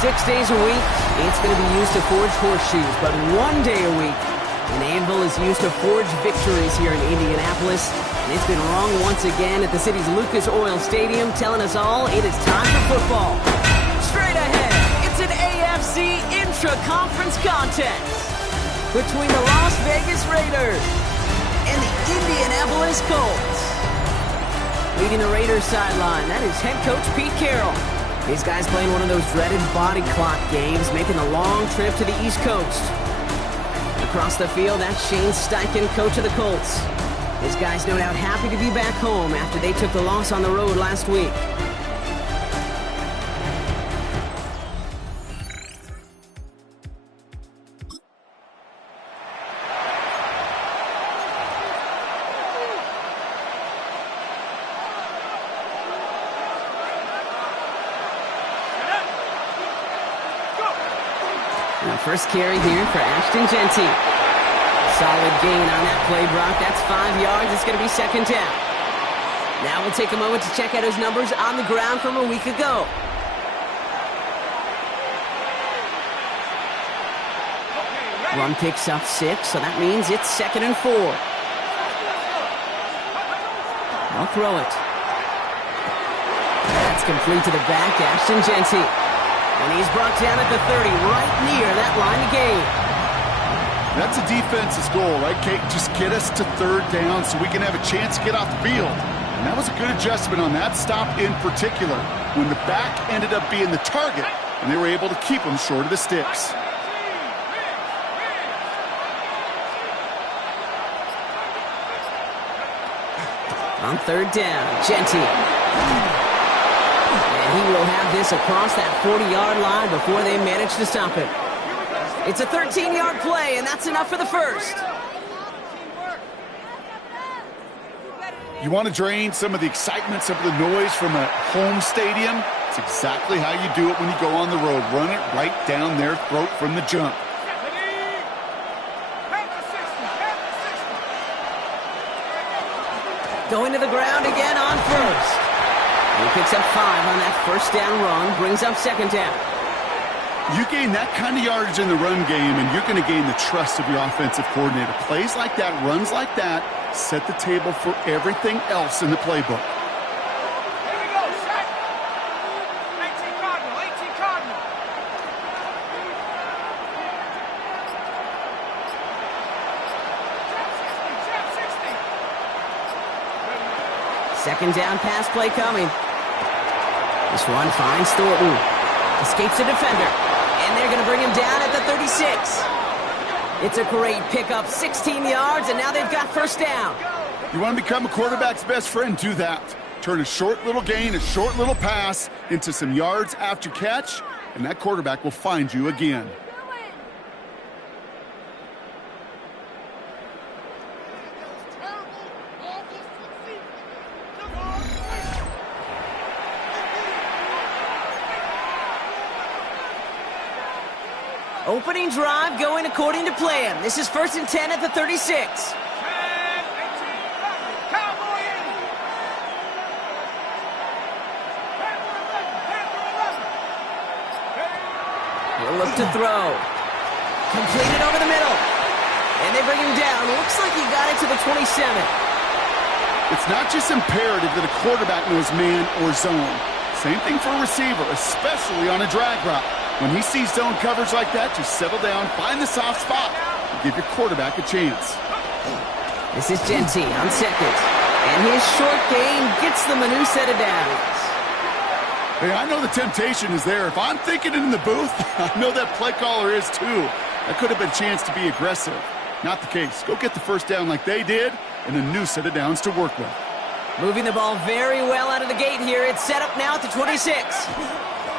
6 days a week, it's going to be used to forge horseshoes, but 1 day a week, an anvil is used to forge victories here in Indianapolis. And it's been wrong once again at the city's Lucas Oil Stadium, telling us all it is time for football. Straight ahead, it's an AFC intra-conference contest between the Las Vegas Raiders and the Indianapolis Colts. Leading the Raiders sideline, that is head coach Pete Carroll. These guys playing one of those dreaded body clock games, making the long trip to the East Coast. Across the field, that's Shane Steichen, coach of the Colts. His guys no doubt happy to be back home after they took the loss on the road last week. First carry here for Ashton Jeanty. Solid gain on that play, Brock. That's 5 yards. It's going to be second down. Now we'll take a moment to check out his numbers on the ground from a week ago. Run picks up 6, so that means it's 2nd and 4. They'll throw it. That's complete to the back, Ashton Jeanty. And he's brought down at the 30, right near that line of gain. That's a defense's goal, right, Kate? Just get us to 3rd down so we can have a chance to get off the field. And that was a good adjustment on that stop in particular, when the back ended up being the target, and they were able to keep him short of the sticks. On 3rd down, Jeanty. And he will have this across that 40-yard line before they manage to stop it. It's a 13-yard play, and that's enough for the first. You want to drain some of the excitement, some of the noise from a home stadium? It's exactly how you do it when you go on the road. Run it right down their throat from the jump. Going to the ground again on first. He picks up 5 on that first down run, brings up 2nd down. You gain that kind of yardage in the run game, and you're going to gain the trust of your offensive coordinator. Plays like that, runs like that, set the table for everything else in the playbook. Here we go, set. 18 Cardinal, 18 Cardinal. Second down pass play coming. This one finds Thornton. Escapes the defender. And they're going to bring him down at the 36. It's a great pickup, 16 yards, and now they've got first down. You want to become a quarterback's best friend? Do that. Turn a short little gain, a short little pass into some yards after catch, and that quarterback will find you again. Opening drive going according to plan. This is 1st and 10 at the 36. He'll look to throw. Completed over the middle. And they bring him down. Looks like he got it to the 27. It's not just imperative that a quarterback knows man or zone. Same thing for a receiver, especially on a drag route. When he sees zone coverage like that, just settle down, find the soft spot, and give your quarterback a chance. This is Jeanty on 2nd. And his short gain gets them a new set of downs. Hey, I know the temptation is there. If I'm thinking it in the booth, I know that play caller is too. That could have been a chance to be aggressive. Not the case. Go get the first down like they did, and a new set of downs to work with. Moving the ball very well out of the gate here. It's set up now at the 26.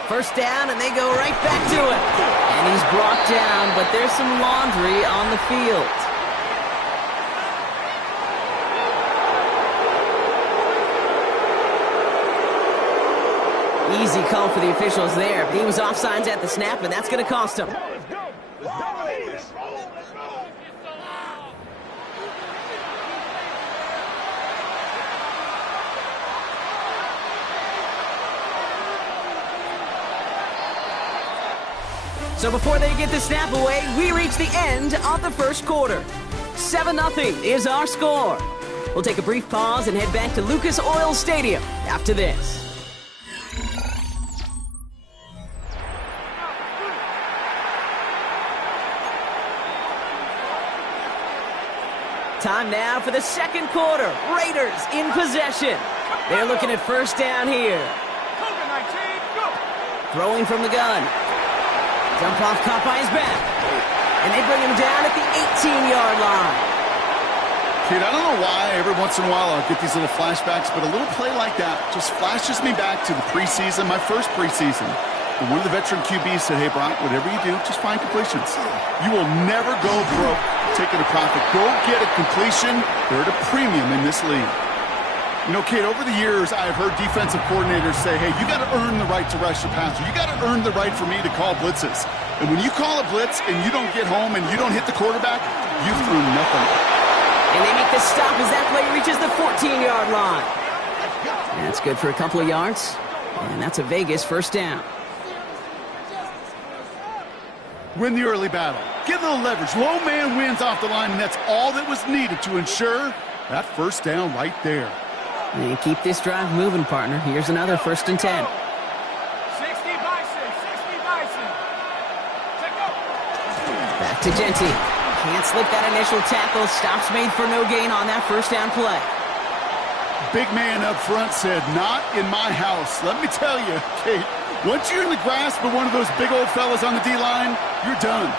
First down, and they go right back to it. And he's brought down, but there's some laundry on the field. Easy call for the officials there. He was offsides at the snap, and that's going to cost him. So before they get the snap away, we reach the end of the first quarter. 7-0 is our score. We'll take a brief pause and head back to Lucas Oil Stadium after this. Time now for the second quarter. Raiders in possession. They're looking at first down here. Throwing from the gun. Dump off caught by his back. And they bring him down at the 18-yard line. Kid, I don't know why every once in a while I'll get these little flashbacks, but a little play like that just flashes me back to the preseason, my first preseason. And one of the veteran QBs said, hey, Brock, whatever you do, just find completions. You will never go broke taking a profit. Go get a completion. They're at a premium in this league. You know, Kate, over the years, I've heard defensive coordinators say, hey, you got to earn the right to rush the passer. You got to earn the right for me to call blitzes. And when you call a blitz and you don't get home and you don't hit the quarterback, you've earned nothing. And they make the stop as that play reaches the 14-yard line. And that's good for a couple of yards. And that's a Vegas first down. Win the early battle. Get a little leverage. Low man wins off the line, and that's all that was needed to ensure that first down right there. And keep this drive moving, partner. Here's another 1st and 10. 60 Bison. Check out. Back to Genty. Can't slip that initial tackle. Stops made for no gain on that first down play. Big man up front said, not in my house. Let me tell you, Kate, once you're in the grasp of one of those big old fellas on the D-line, you're done.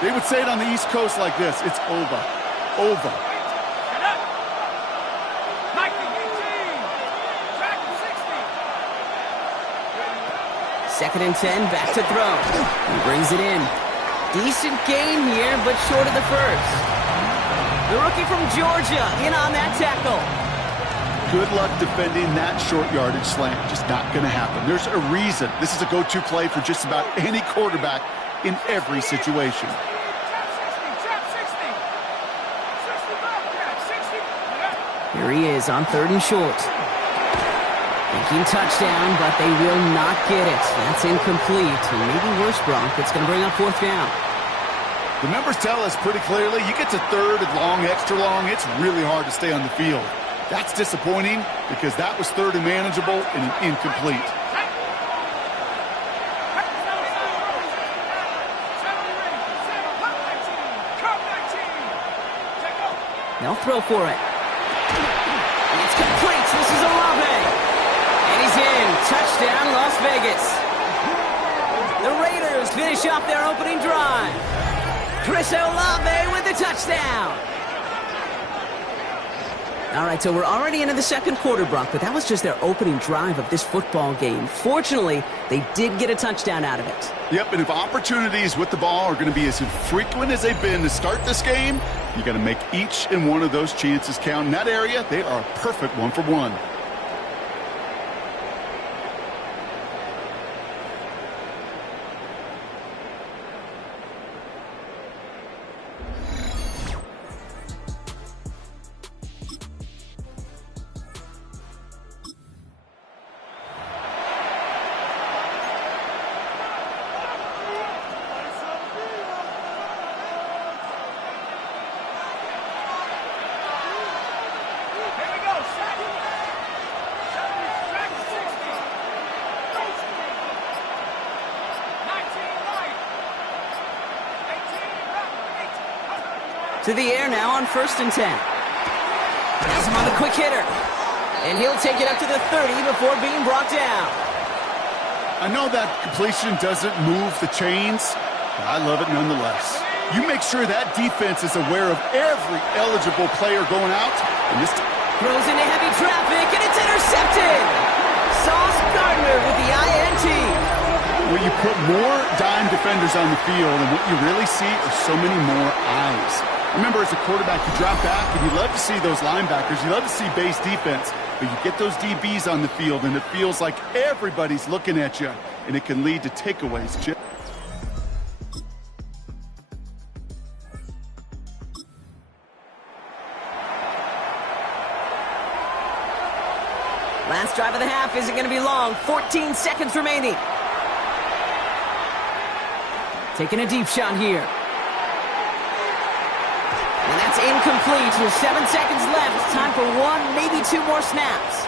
They would say it on the East Coast like this, it's over. Over. 2nd and 10, back to throw. He brings it in. Decent gain here, but short of the first. The rookie from Georgia in on that tackle. Good luck defending that short yardage slant. Just not going to happen. There's a reason. This is a go-to play for just about any quarterback in every situation. Here he is on 3rd and short. Thinking touchdown, but they will not get it. That's incomplete. And maybe worse, Bronk. It's going to bring up 4th down. The numbers tell us pretty clearly, you get to 3rd and long, extra long, it's really hard to stay on the field. That's disappointing because that was 3rd and manageable and incomplete. They'll throw for it. It's complete. This is Olave. And he's in. Touchdown, Las Vegas. The Raiders finish off their opening drive. Chris Olave with the touchdown. All right, so we're already into the second quarter, Brock, but that was just their opening drive of this football game. Fortunately, they did get a touchdown out of it. Yep, and if opportunities with the ball are going to be as infrequent as they've been to start this game, you got to make each and one of those chances count. In that area, they are a perfect 1-for-1. To the air now on 1st and 10. Has him on the quick hitter. And he'll take it up to the 30 before being brought down. I know that completion doesn't move the chains, but I love it nonetheless. You make sure that defense is aware of every eligible player going out. And this throws into heavy traffic, and it's intercepted. Sauce Gardner with the INT. When you put more dime defenders on the field, and what you really see are so many more eyes. Remember, as a quarterback, you drop back, and you love to see those linebackers. You love to see base defense, but you get those DBs on the field, and it feels like everybody's looking at you, and it can lead to takeaways. Last drive of the half isn't going to be long. 14 seconds remaining. Taking a deep shot here. And that's incomplete. With 7 seconds left. Time for 1, maybe 2 more snaps.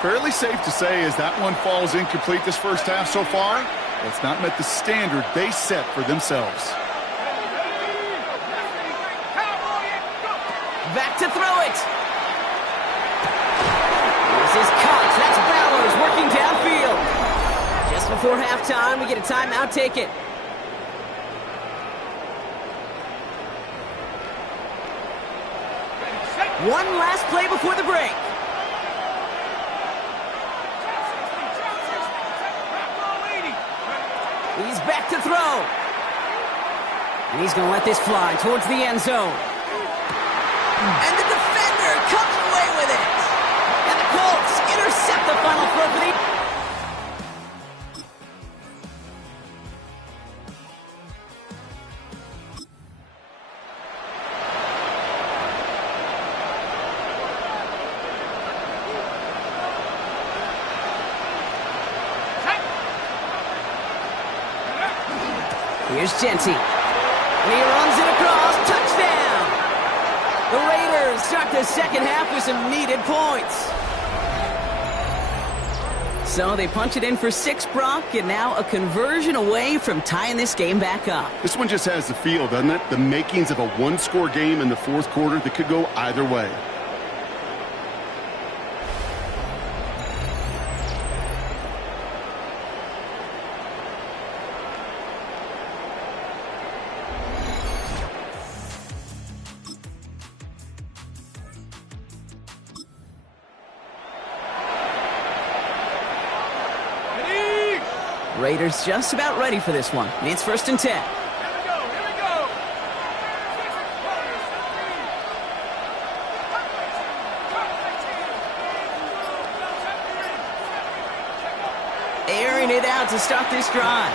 Fairly safe to say as that one falls incomplete this first half so far, it's not met the standard they set for themselves. Back to throw it. This is caught. That's Bowers working downfield. Just before halftime, we get a timeout. Take it. One last play before the break. He's back to throw. And he's going to let this fly towards the end zone. And the defender comes away with it. And the Colts intercept the final throw for the... Here's Genty. And he runs it across. Touchdown! The Raiders start the second half with some needed points. So they punch it in for 6, Brock, and now a conversion away from tying this game back up. This one just has the feel, doesn't it? The makings of a one-score game in the fourth quarter that could go either way. Raiders just about ready for this one. It's 1st and 10. Here we go. Airing it out to start this drive.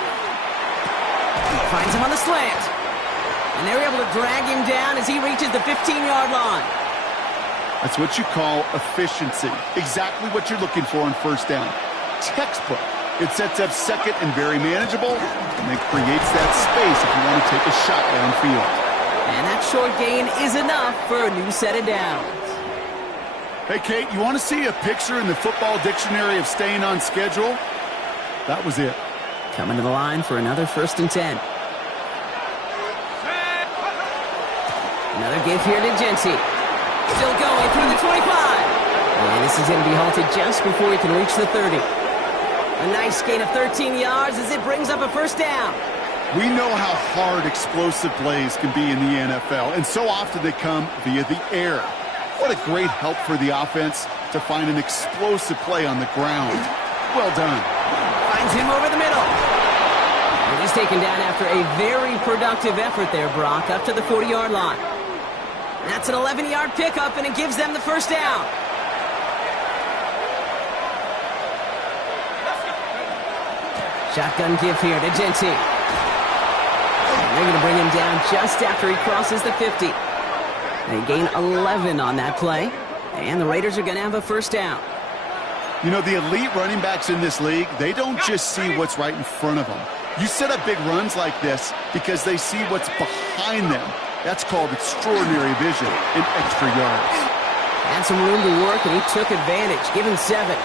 Finds him on the slant. And they're able to drag him down as he reaches the 15-yard line. That's what you call efficiency. Exactly what you're looking for on first down. Textbook. It sets up second and very manageable, and it creates that space if you want to take a shot downfield. And that short gain is enough for a new set of downs. Hey, Kate, you want to see a picture in the football dictionary of staying on schedule? That was it. Coming to the line for another 1st and 10. Another give here to Genty. Still going through the 25. And this is going to be halted just before he can reach the 30. A nice gain of 13 yards as it brings up a 1st down. We know how hard explosive plays can be in the NFL, and so often they come via the air. What a great help for the offense to find an explosive play on the ground. Well done. Finds him over the middle. And he's taken down after a very productive effort there, Brock, up to the 40-yard line. That's an 11-yard pickup, and it gives them the 1st down. Shotgun give here to Genty. And they're going to bring him down just after he crosses the 50. They gain 11 on that play. And the Raiders are going to have a 1st down. You know, the elite running backs in this league, they don't just see what's right in front of them. You set up big runs like this because they see what's behind them. That's called extraordinary vision and extra yards. Had some room to work, and he took advantage, given 7.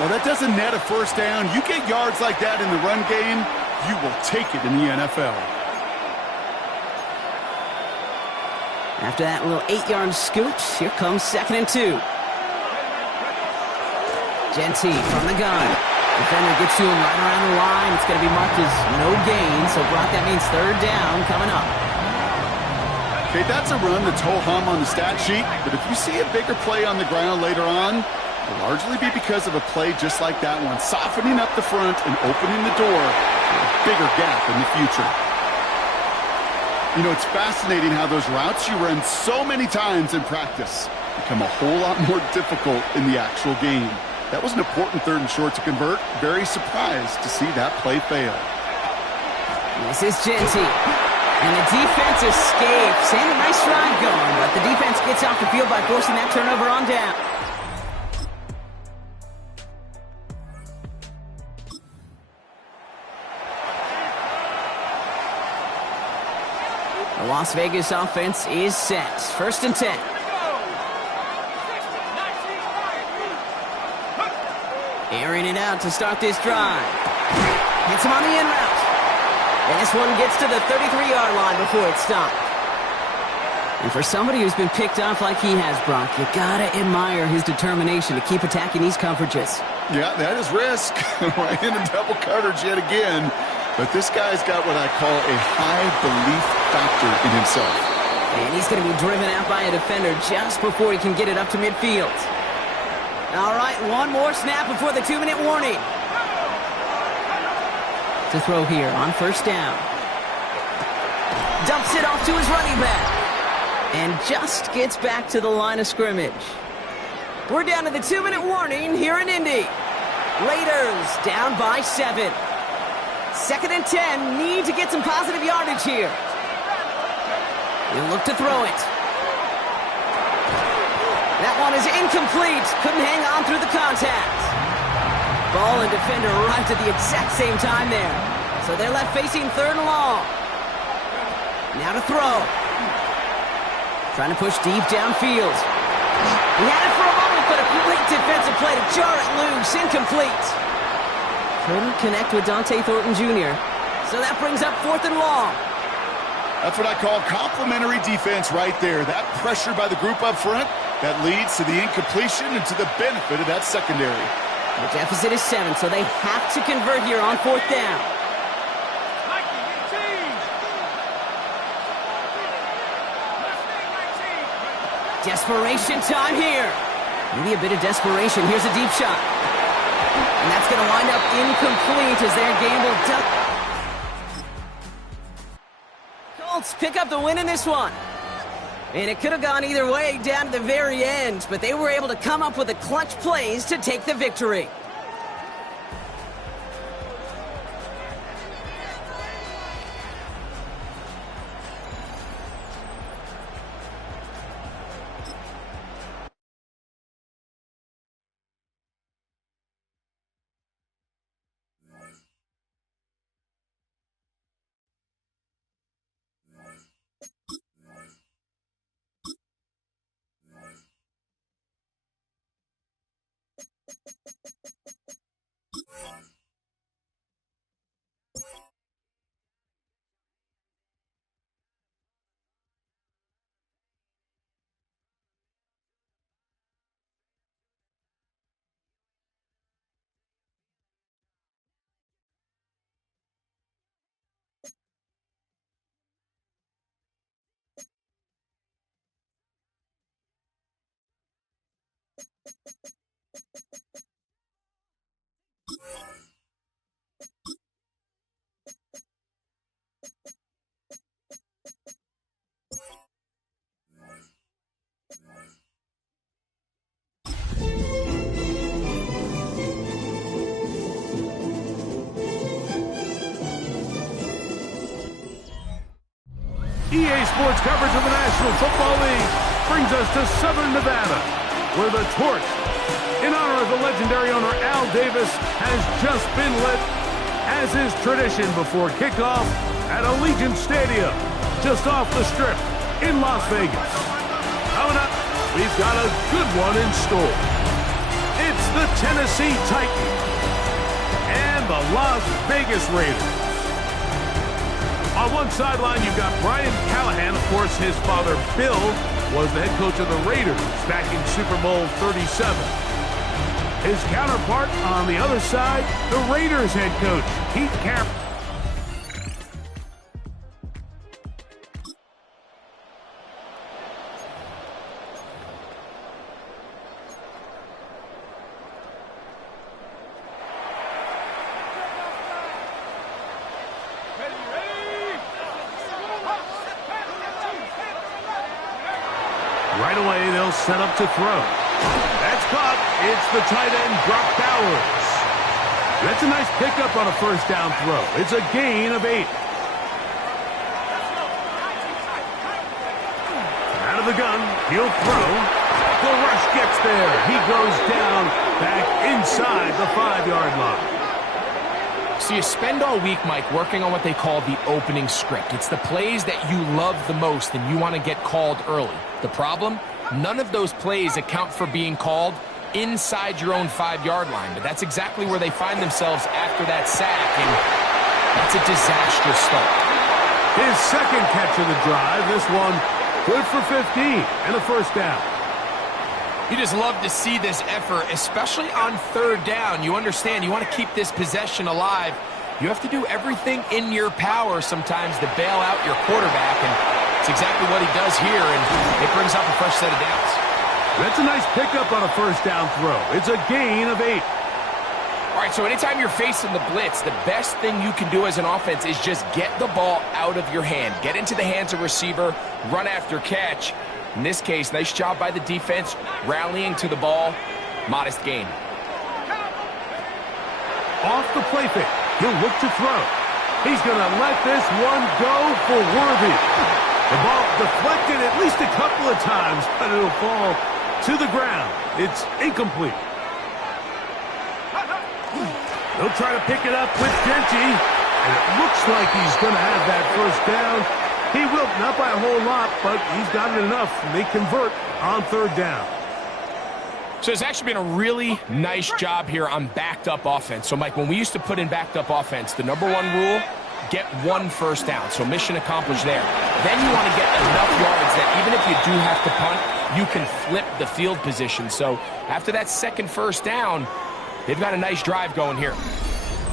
Well, that doesn't net a 1st down. You get yards like that in the run game, you will take it in the NFL. After that little 8-yard scoot, here comes 2nd and 2. Genty from the gun. Defender gets to him right around the line. It's going to be marked as no gain, so Brock, that means 3rd down coming up. Okay, that's a run that's ho-hum on the stat sheet, but if you see a bigger play on the ground later on, it'll largely be because of a play just like that one, softening up the front and opening the door for a bigger gap in the future. You know, it's fascinating how those routes you run so many times in practice become a whole lot more difficult in the actual game. That was an important 3rd and short to convert. Very surprised to see that play fail. This is Genty. And the defense escapes. And a nice drive going, but the defense gets off the field by forcing that turnover on down. Las Vegas offense is set. 1st and 10. Airing it out to start this drive. Gets him on the in route. And this one gets to the 33-yard line before it's stopped. And for somebody who's been picked off like he has, Brock, you gotta admire his determination to keep attacking these coverages. Yeah, that is risk. Right in a double coverage yet again. But this guy's got what I call a high belief factor in himself. And he's going to be driven out by a defender just before he can get it up to midfield. All right, one more snap before the 2-minute warning. To throw here on 1st down. Dumps it off to his running back. And just gets back to the line of scrimmage. We're down to the 2-minute warning here in Indy. Raiders down by 7. 2nd and 10, need to get some positive yardage here. He'll look to throw it. That one is incomplete. Couldn't hang on through the contact. Ball and defender arrived at the exact same time there. So they're left facing 3rd and long. Now to throw. Trying to push deep downfield. He had it for a moment, but a great defensive play to jar it loose. Incomplete. Couldn't connect with Dante Thornton Jr. So that brings up 4th and long. That's what I call complimentary defense right there. That pressure by the group up front, that leads to the incompletion and to the benefit of that secondary. The deficit is 7, so they have to convert here on 4th down. Desperation time here. Maybe a bit of desperation. Here's a deep shot. And that's going to wind up incomplete as they're gambled up. Colts pick up the win in this one. And it could have gone either way down to the very end, but they were able to come up with the clutch plays to take the victory. EA Sports coverage of the National Football League brings us to Southern Nevada, where the torch, in honor of the legendary owner Al Davis, has just been lit, as is tradition before kickoff at Allegiant Stadium, just off the Strip in Las Vegas. Coming up, we've got a good one in store. It's the Tennessee Titans and the Las Vegas Raiders. On one sideline, you've got Brian Callahan. Of course, his father, Bill, was the head coach of the Raiders back in Super Bowl 37. His counterpart on the other side, the Raiders head coach, Pete Carroll. Right away, they'll set up to throw. That's caught. It's the tight end, Brock Bowers. That's a nice pickup on a first down throw. It's a gain of 8. Out of the gun, he'll throw. The rush gets there. He goes down back inside the 5-yard line. So you spend all week, Mike, working on what they call the opening script. It's the plays that you love the most and you want to get called early. The problem? None of those plays account for being called inside your own 5-yard line. But that's exactly where they find themselves after that sack, and that's a disastrous start. His second catch of the drive, this one good for 15 and a first down. You just love to see this effort, especially on third down. You understand, you want to keep this possession alive. You have to do everything in your power sometimes to bail out your quarterback, and it's exactly what he does here, and it brings up a fresh set of downs. That's a nice pickup on a first down throw. It's a gain of 8. All right, so anytime you're facing the blitz, the best thing you can do as an offense is just get the ball out of your hand. Get into the hands of receiver, run after catch. In this case, nice job by the defense, rallying to the ball. Modest gain. Off the play fake, he'll look to throw. He's going to let this one go for Worthy. The ball deflected at least a couple of times, but it'll fall to the ground. It's incomplete. He'll try to pick it up with Genty, and it looks like he's going to have that first down. He will, not by a whole lot, but he's got it enough. They convert on third down. So it's actually been a really nice job here on backed-up offense. So, Mike, when we used to put in backed-up offense, the number one rule, get 1 first down. So mission accomplished there. Then you want to get enough yards that even if you do have to punt, you can flip the field position. So after that second first down, they've got a nice drive going here.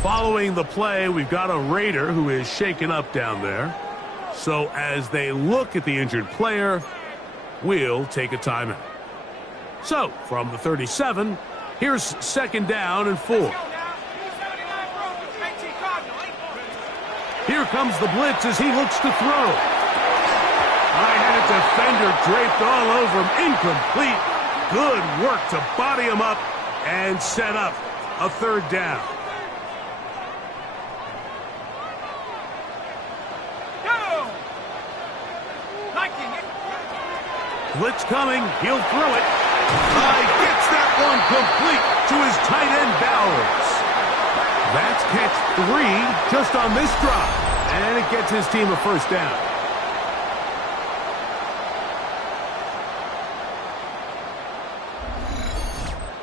Following the play, we've got a Raider who is shaken up down there. So as they look at the injured player, we'll take a timeout. So from the 37, here's second down and 4. Here comes the blitz as he looks to throw. I had a defender draped all over him. Incomplete. Good work to body him up and set up a third down. Blitz coming. He'll throw it. Gets that one complete to his tight end Bowers. That's catch 3 just on this drive. And it gets his team a first down.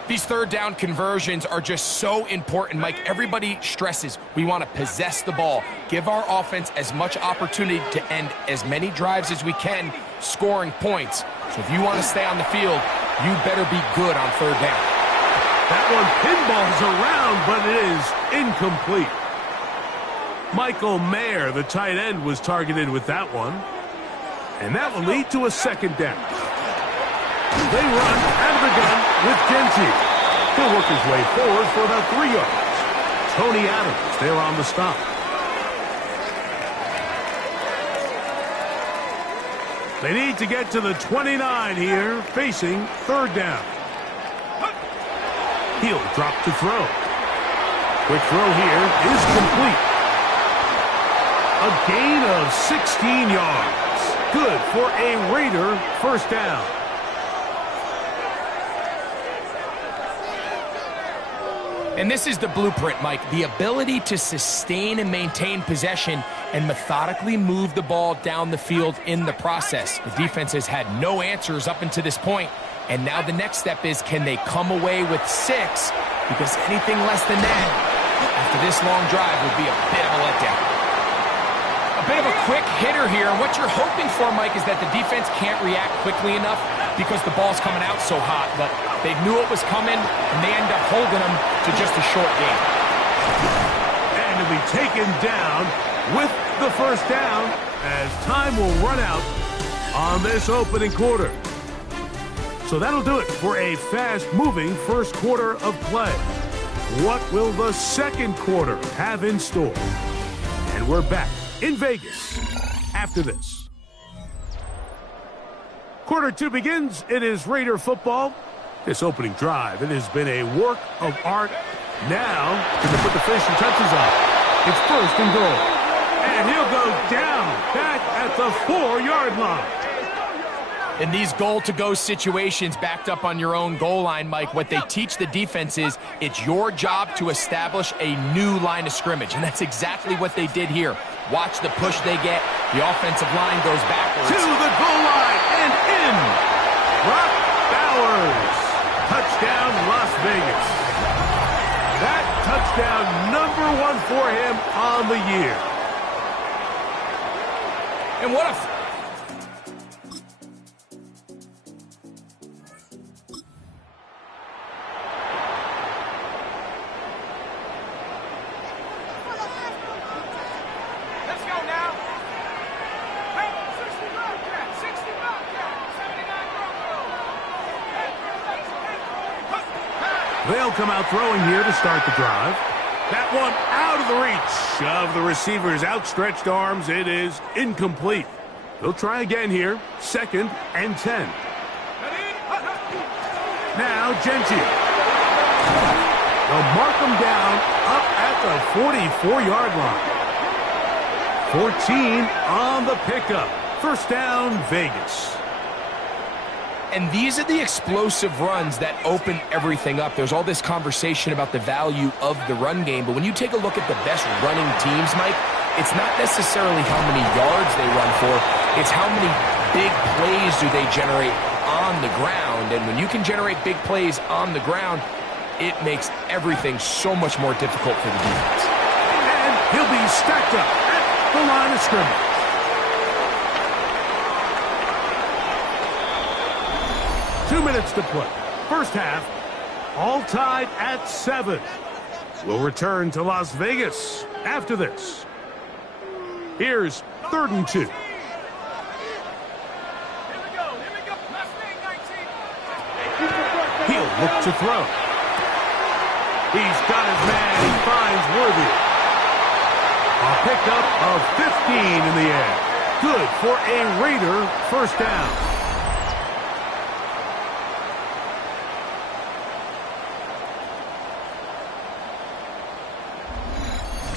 These third down conversions are just so important, Mike. Everybody stresses we want to possess the ball, give our offense as much opportunity to end as many drives as we can, scoring points. So if you want to stay on the field, you better be good on third down. That one pinballs around, but it is incomplete. Michael Mayer, the tight end, was targeted with that one. And that will lead to a second down. They run out of the gun with Genty. He'll work his way forward for about 3 yards. Tony Adams there on the stop. They need to get to the 29 here, facing third down. He'll drop to throw. Quick throw here is complete. A gain of 16 yards. Good for a Raider first down. And this is the blueprint, Mike. The ability to sustain and maintain possession and methodically move the ball down the field in the process. The defense has had no answers up until this point, and now the next step is, can they come away with 6? Because anything less than that after this long drive would be a bit of a letdown. A bit of a quick hitter here. What you're hoping for, Mike, is that the defense can't react quickly enough because the ball's coming out so hot. But they knew it was coming, and they end up holding them to just a short game. And to be taken down with the first down as time will run out on this opening quarter. So that'll do it for a fast-moving first quarter of play. What will the second quarter have in store? And we're back in Vegas after this. Quarter 2 begins. It is Raider football. This opening drive, it has been a work of art. Now, to put the finishing touches on, it's first and goal. And he'll go down back at the 4-yard line. In these goal-to-go situations backed up on your own goal line, Mike, what they teach the defense is it's your job to establish a new line of scrimmage, and that's exactly what they did here. Watch the push they get. The offensive line goes backwards. To the goal line and in. Brock Bowers. Touchdown, Las Vegas. That touchdown #1 for him on the year. And what a... Let's go now. Hey, 60 Wildcat, 60 Wildcat, 79 Bronco. They'll come out throwing here to start the drive. That one out of the reach of the receiver's outstretched arms. It is incomplete. They'll try again here. 2nd and 10. Now Genty. They'll mark him down up at the 44-yard line. 14 on the pickup. 1st down, Vegas. And these are the explosive runs that open everything up. There's all this conversation about the value of the run game, but when you take a look at the best running teams, Mike, it's not necessarily how many yards they run for, it's how many big plays do they generate on the ground. And when you can generate big plays on the ground, it makes everything so much more difficult for the defense. And he'll be stacked up at the line of scrimmage. Two minutes to play. First half, all tied at 7. We'll return to Las Vegas after this. Here's 3rd and 2. Here we go. Mustang 19. He'll look to throw. He's got his man. He finds Worthy. A pickup of 15 in the air. Good for a Raider 1st down.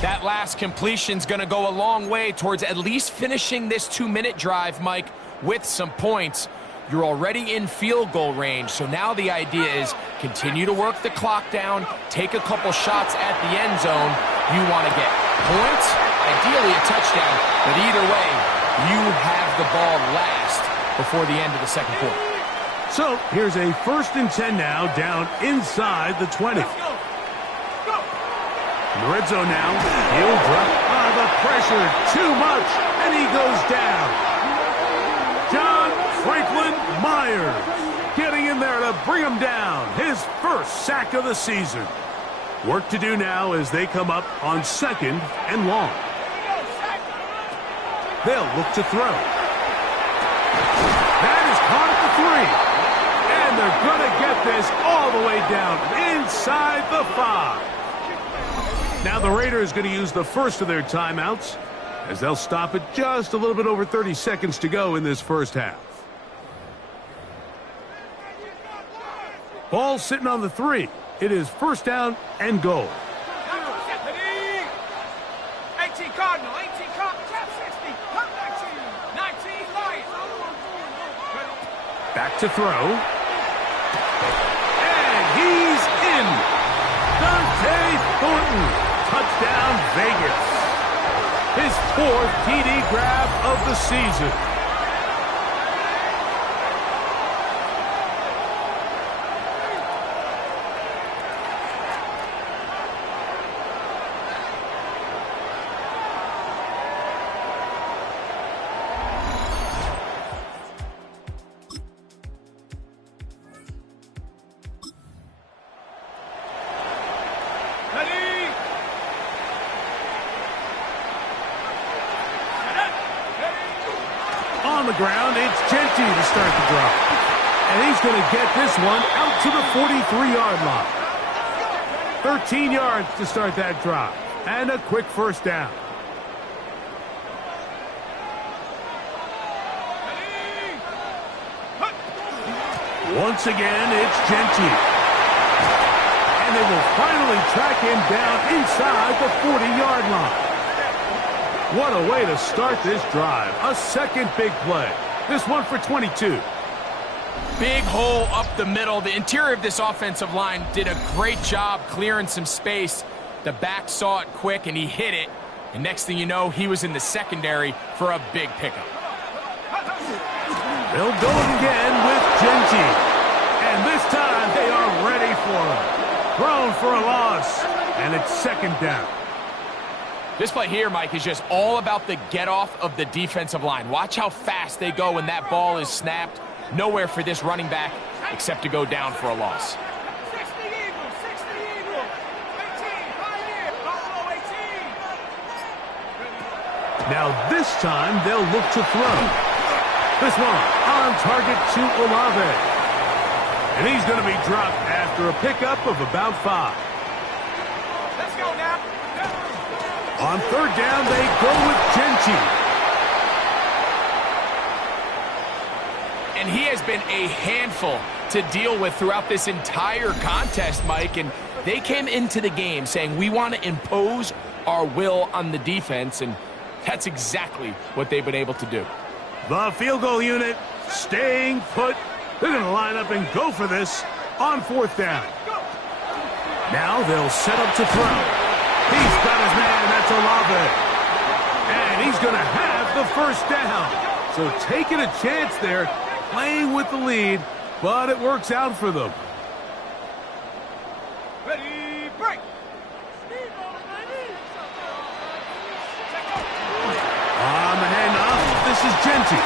That last completion's going to go a long way towards at least finishing this 2-minute drive, Mike, with some points. You're already in field goal range, so now the idea is continue to work the clock down, take a couple shots at the end zone. You want to get points, ideally a touchdown, but either way, you have the ball last before the end of the 2nd quarter. So here's a 1st and 10 now, down inside the 20. In the red zone now, he'll drop. The pressure, too much, and he goes down. John Franklin Myers getting in there to bring him down. His 1st sack of the season. Work to do now as they come up on 2nd and long. They'll look to throw. That is caught at the 3. And they're going to get this all the way down inside the 5. Now the Raiders going to use the first of their timeouts as they'll stop it just a little bit over 30 seconds to go in this first half. Ball sitting on the 3. It is 1st down and goal. 18 Cardinal, 18 Cardinal, tap 60, 19 Lions. Back to throw. And he's in. Dante Thornton. Touchdown, Vegas. His 4th TD grab of the season. On the ground, it's Genty to start the drive. And he's going to get this one out to the 43-yard line. 13 yards to start that drive. And a quick 1st down. Once again, it's Genty. And they will finally track him down inside the 40-yard line. What a way to start this drive. A 2nd big play. This one for 22. Big hole up the middle. The interior of this offensive line did a great job clearing some space. The back saw it quick, and he hit it. And next thing you know, he was in the secondary for a big pickup. They'll go again with Genty. And this time they are ready for him. Thrown for a loss, and it's second down. This play here, Mike, is just all about the get-off of the defensive line. Watch how fast they go when that ball is snapped. Nowhere for this running back except to go down for a loss. 60 Eagles, 60 Eagles. 18, Pioneer, Buffalo 18. Now this time they'll look to throw. This one on target to Olave. And he's going to be dropped after a pickup of about 5. Let's go now. On third down, they go with Genty. And he has been a handful to deal with throughout this entire contest, Mike. And they came into the game saying, we want to impose our will on the defense. And that's exactly what they've been able to do. The field goal unit staying put. They're going to line up and go for this on fourth down. Now they'll set up to throw. He's got his man. That's Olave. And he's going to have the first down. So taking a chance there, playing with the lead, but it works out for them. Ready, break. On the handoff, this is Genty.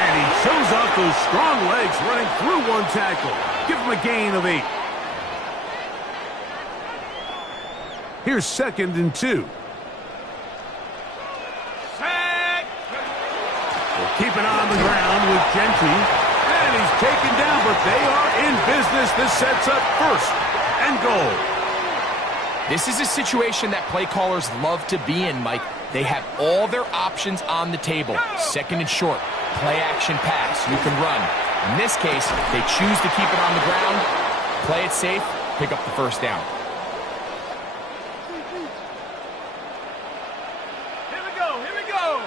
And he shows off those strong legs running through one tackle. Give him a gain of 8. Here's 2nd and 2. Keep it on the ground with Genty. And he's taken down, but they are in business. This sets up 1st and goal. This is a situation that play callers love to be in, Mike. They have all their options on the table. 2nd and short, play action pass. You can run. In this case, they choose to keep it on the ground, play it safe, pick up the first down. Here we go.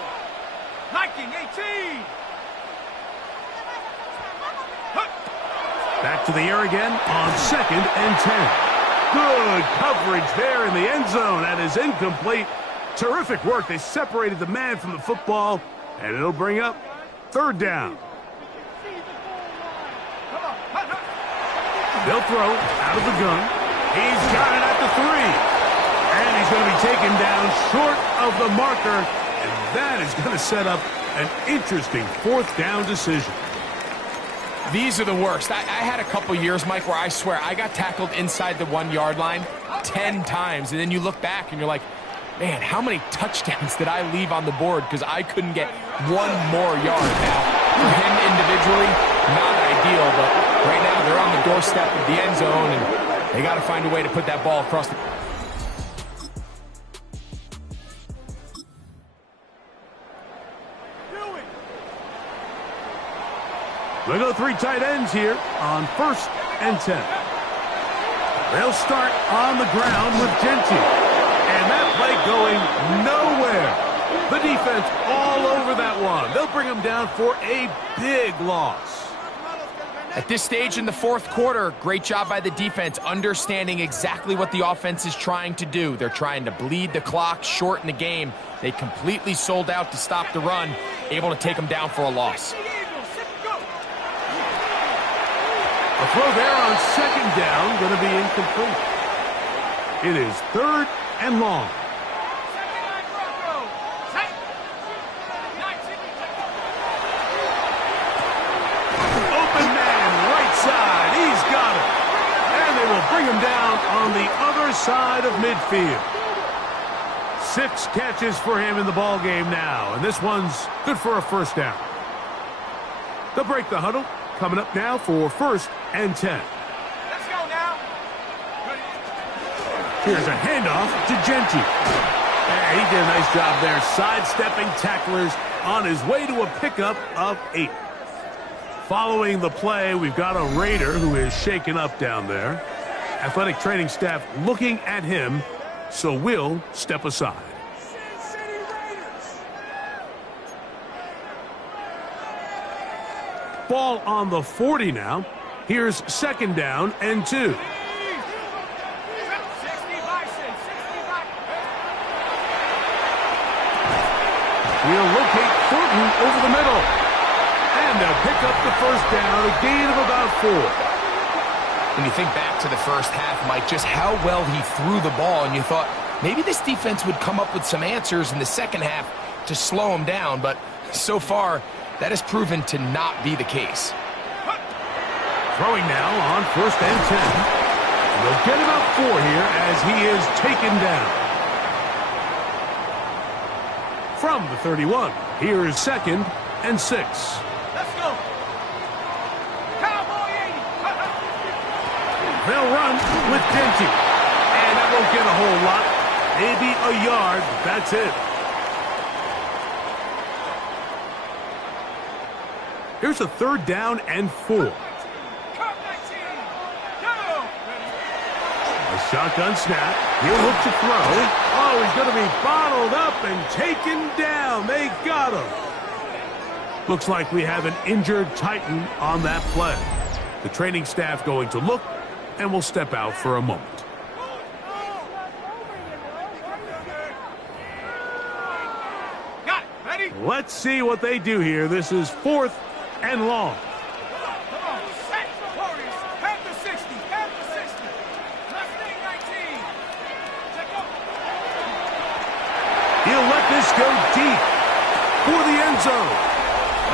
Hiking 18. Back to the air again on 2nd and 10. Good coverage there in the end zone. That is incomplete. Terrific work. They separated the man from the football, and it'll bring up 3rd down. They'll throw out of the gun. He's got it at the 3. And he's going to be taken down short of the marker. And that is going to set up an interesting 4th down decision. These are the worst. I had a couple years, Mike, where I swear I got tackled inside the 1-yard line 10 times. And then you look back and you're like, man, how many touchdowns did I leave on the board because I couldn't get 1 more yard? Now, for him individually, not ideal, but right now they're on the doorstep of the end zone, and they got to find a way to put that ball across the... They go 3 tight ends here on 1st and 10. They'll start on the ground with Genty. And that play going nowhere. The defense all over that one. They'll bring him down for a big loss. At this stage in the 4th quarter, great job by the defense understanding exactly what the offense is trying to do. They're trying to bleed the clock, shorten the game. They completely sold out to stop the run, able to take them down for a loss. A throw there on 2nd down, going to be incomplete. It is 3rd and long. Open man, right side. He's got it. And they will bring him down on the other side of midfield. 6 catches for him in the ball game now, and this one's good for a 1st down. They'll break the huddle. Coming up now for 1st and 10. Let's go now. Here's a handoff to Genty. He did a nice job there, sidestepping tacklers on his way to a pickup of 8. Following the play, we've got a Raider who is shaken up down there. Athletic training staff looking at him, so we'll step aside. Ball on the 40 now. Here's 2nd down and 2. 60 Bison, 60 Bison. We'll locate Thornton over the middle. And they'll pick up the 1st down, a gain of about 4. When you think back to the first half, Mike, just how well he threw the ball, and you thought maybe this defense would come up with some answers in the second half to slow him down, but so far, that has proven to not be the case. Throwing now on 1st and 10. They'll get about 4 here as he is taken down. From the 31, here is 2nd and 6. Let's go. Cowboy 80. They'll run with Denty. And that won't get a whole lot. Maybe a yard. That's it. Here's a 3rd down and 4. Cut 19. Go. A shotgun snap. He'll look to throw. Oh, he's going to be bottled up and taken down. They got him. Looks like we have an injured Titan on that play. The training staff going to look and will step out for a moment. Got it. Ready? Let's see what they do here. This is 4th and long. Come on. Set. Warriors. Head to 60. Head to 60. Mustang 19. Check up. He'll let this go deep for the end zone.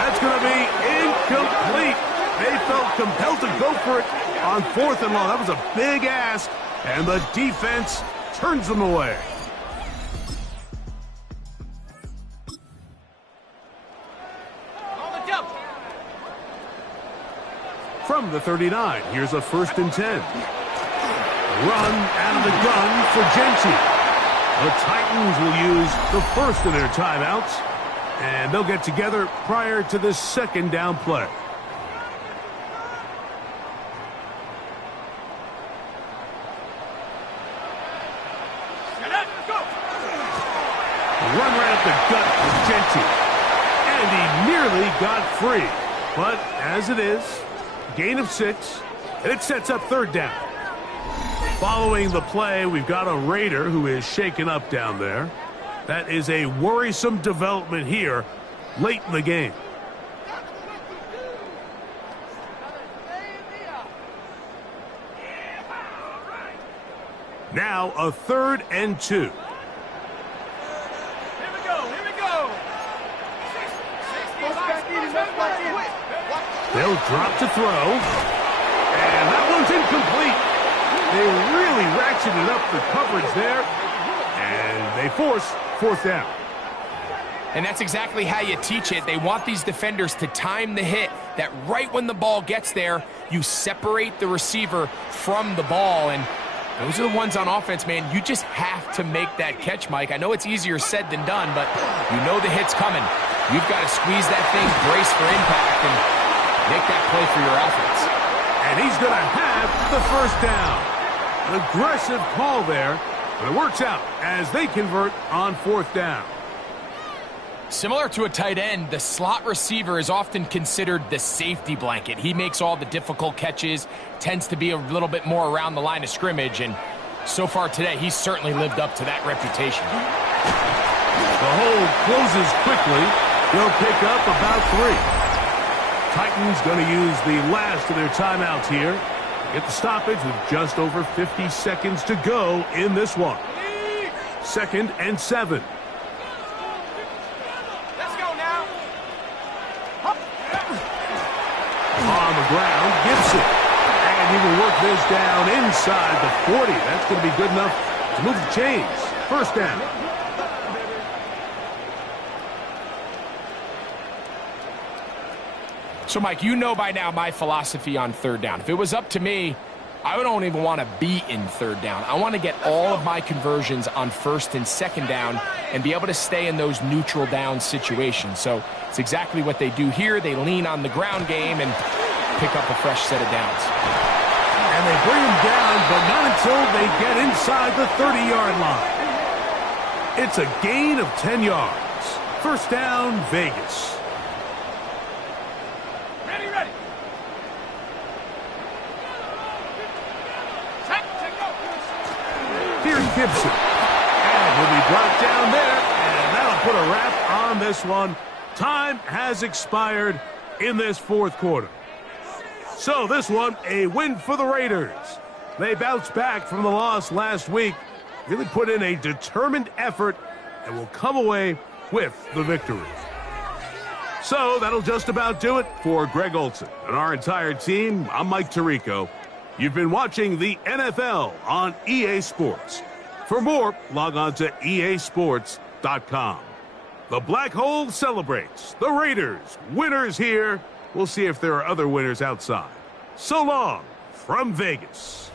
That's going to be incomplete. They felt compelled to go for it on 4th and long. That was a big ask, and the defense turns them away. On the double. From the 39, here's a 1st and 10. Run out of the gun for Genty. The Titans will use the 1st of their timeouts, and they'll get together prior to this 2nd down play. Set up. Go. Run right at the gut for Genty. And he nearly got free. But as it is, gain of 6, and it sets up 3rd down. Following the play, we've got a Raider who is shaken up down there. That is a worrisome development here late in the game. Now a 3rd and 2. Here we go. Here we go. 60 Bison. They'll drop to throw. And that one's incomplete. They really ratcheted up the coverage there. And they force 4th down. And that's exactly how you teach it. They want these defenders to time the hit, that right when the ball gets there, you separate the receiver from the ball. And those are the ones on offense, man. You just have to make that catch, Mike. I know it's easier said than done, but you know the hit's coming. You've got to squeeze that thing, brace for impact, and make that play for your offense. And he's going to have the 1st down. An aggressive call there, but it works out as they convert on 4th down. Similar to a tight end, the slot receiver is often considered the safety blanket. He makes all the difficult catches, tends to be a little bit more around the line of scrimmage, and so far today, he's certainly lived up to that reputation. The hold closes quickly. They'll pick up about 3. Titans going to use the last of their timeouts here. Get the stoppage with just over 50 seconds to go in this one. 2nd and 7. On the ground, Gibson. And he will work this down inside the 40. That's going to be good enough to move the chains. 1st down. So, Mike, you know by now my philosophy on 3rd down. If it was up to me, I don't even want to be in 3rd down. I want to get all of my conversions on 1st and 2nd down and be able to stay in those neutral down situations. So it's exactly what they do here. They lean on the ground game and pick up a fresh set of downs. And they bring him down, but not until they get inside the 30-yard line. It's a gain of 10 yards. 1st down, Vegas. Ready. Gibson. And he'll be brought down there, and that'll put a wrap on this one. Time has expired in this fourth quarter. So this one, a win for the Raiders. They bounced back from the loss last week, really put in a determined effort, and will come away with the victory. So that'll just about do it for Greg Olson and our entire team. I'm Mike Tirico. You've been watching the NFL on EA Sports. For more, log on to easports.com. The Black Hole celebrates. The Raiders, winners here. We'll see if there are other winners outside. So long from Vegas.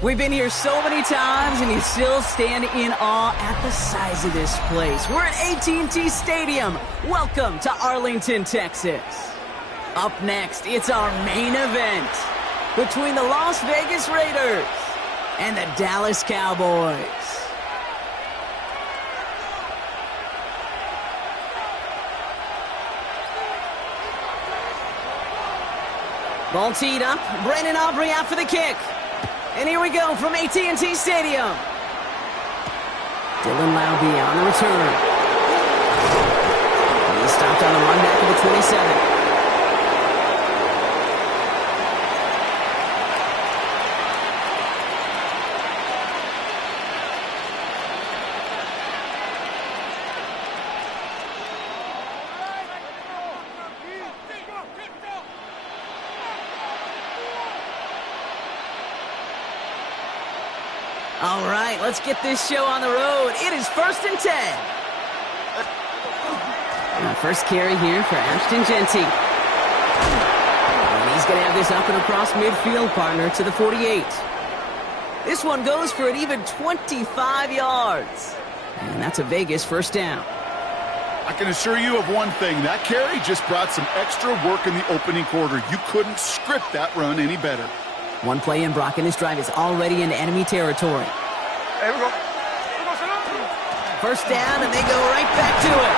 We've been here so many times, and you still stand in awe at the size of this place. We're at AT&T Stadium. Welcome to Arlington, Texas. Up next, it's our main event between the Las Vegas Raiders and the Dallas Cowboys. Ball teed up. Brandon Aubrey out for the kick. And here we go from AT&T Stadium. Dylan Laube on the return. He's stopped on the run back of the 27. All right, let's get this show on the road. It is 1st and 10. And first carry here for Ashton Jeanty. And he's going to have this up and across midfield, partner, to the 48. This one goes for an even 25 yards. And that's a Vegas first down. I can assure you of one thing. That carry just brought some extra work in the opening quarter. You couldn't script that run any better. One play in, Brock, and his drive is already in enemy territory. Here we go. First down, and they go right back to it.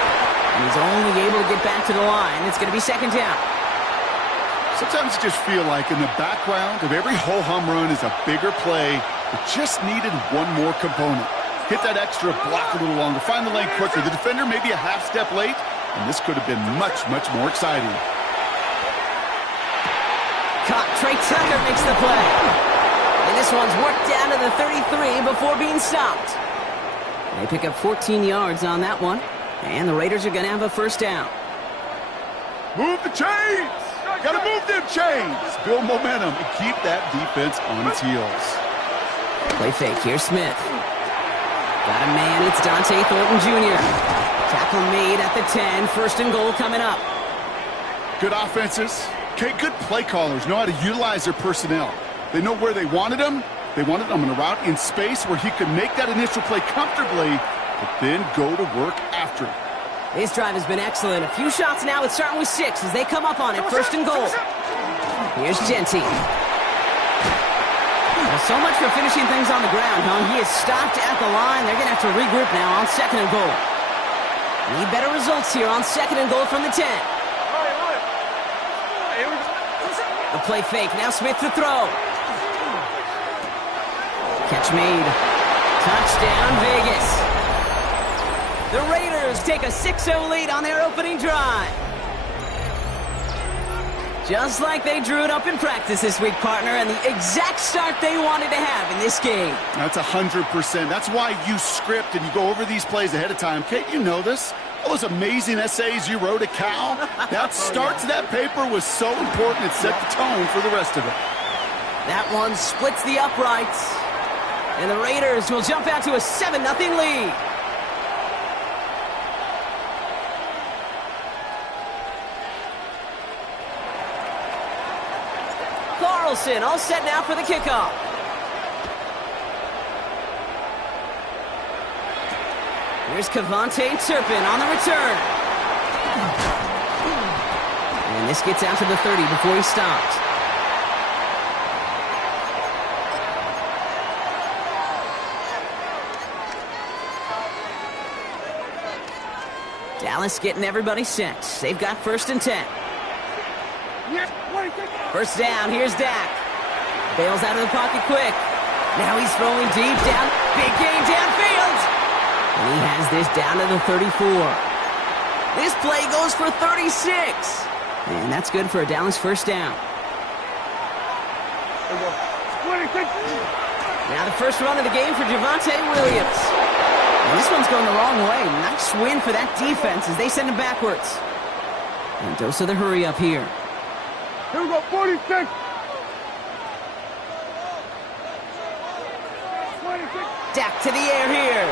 And he's only able to get back to the line. It's going to be second down. Sometimes you just feel like in the background of every ho-hum run is a bigger play that just needed one more component. Hit that extra block a little longer. Find the lane quicker. The defender may be a half step late, and this could have been much, much more exciting. Caught. Trey Tucker makes the play. And this one's worked down to the 33 before being stopped. They pick up 14 yards on that one. And the Raiders are going to have a first down. Move the chains! Got to move them chains! Build momentum and keep that defense on its heels. Play fake. Here's Smith. Got a man. It's Dante Thornton Jr. Tackle made at the 10. First and goal coming up. Good offenses. Okay, good play callers know how to utilize their personnel. They know where they wanted them. They wanted them in a route in space where he could make that initial play comfortably, but then go to work after it. This drive has been excellent. A few shots now. It's starting with 6 as they come up on it. First and goal. Here's Jeanty. Well, so much for finishing things on the ground, huh? He is stopped at the line. They're going to have to regroup now on second and goal. Need better results here on second and goal from the 10. The play fake. Now Smith to throw. Catch made. Touchdown, Vegas. The Raiders take a 6-0 lead on their opening drive. Just like they drew it up in practice this week, partner, and the exact start they wanted to have in this game. That's 100%. That's why you script and you go over these plays ahead of time. Kate, you know this. All those amazing essays you wrote at Cal, that start to that paper was so important. It set the tone for the rest of it. That one splits the uprights. And the Raiders will jump out to a 7-0 lead. Carlson all set now for the kickoff. Here's Kevontae Turpin on the return. And this gets out to the 30 before he stops. Dallas getting everybody set. They've got 1st and 10. First down, here's Dak. Bails out of the pocket quick. Now he's throwing deep down. Big game downfield. And he has this down to the 34. This play goes for 36. And that's good for a Dallas first down. Now the first run of the game for Javonte Williams. And this one's going the wrong way. Nice win for that defense as they send him backwards. And dose of the hurry up here. Here we go, 46. Dak to the air here.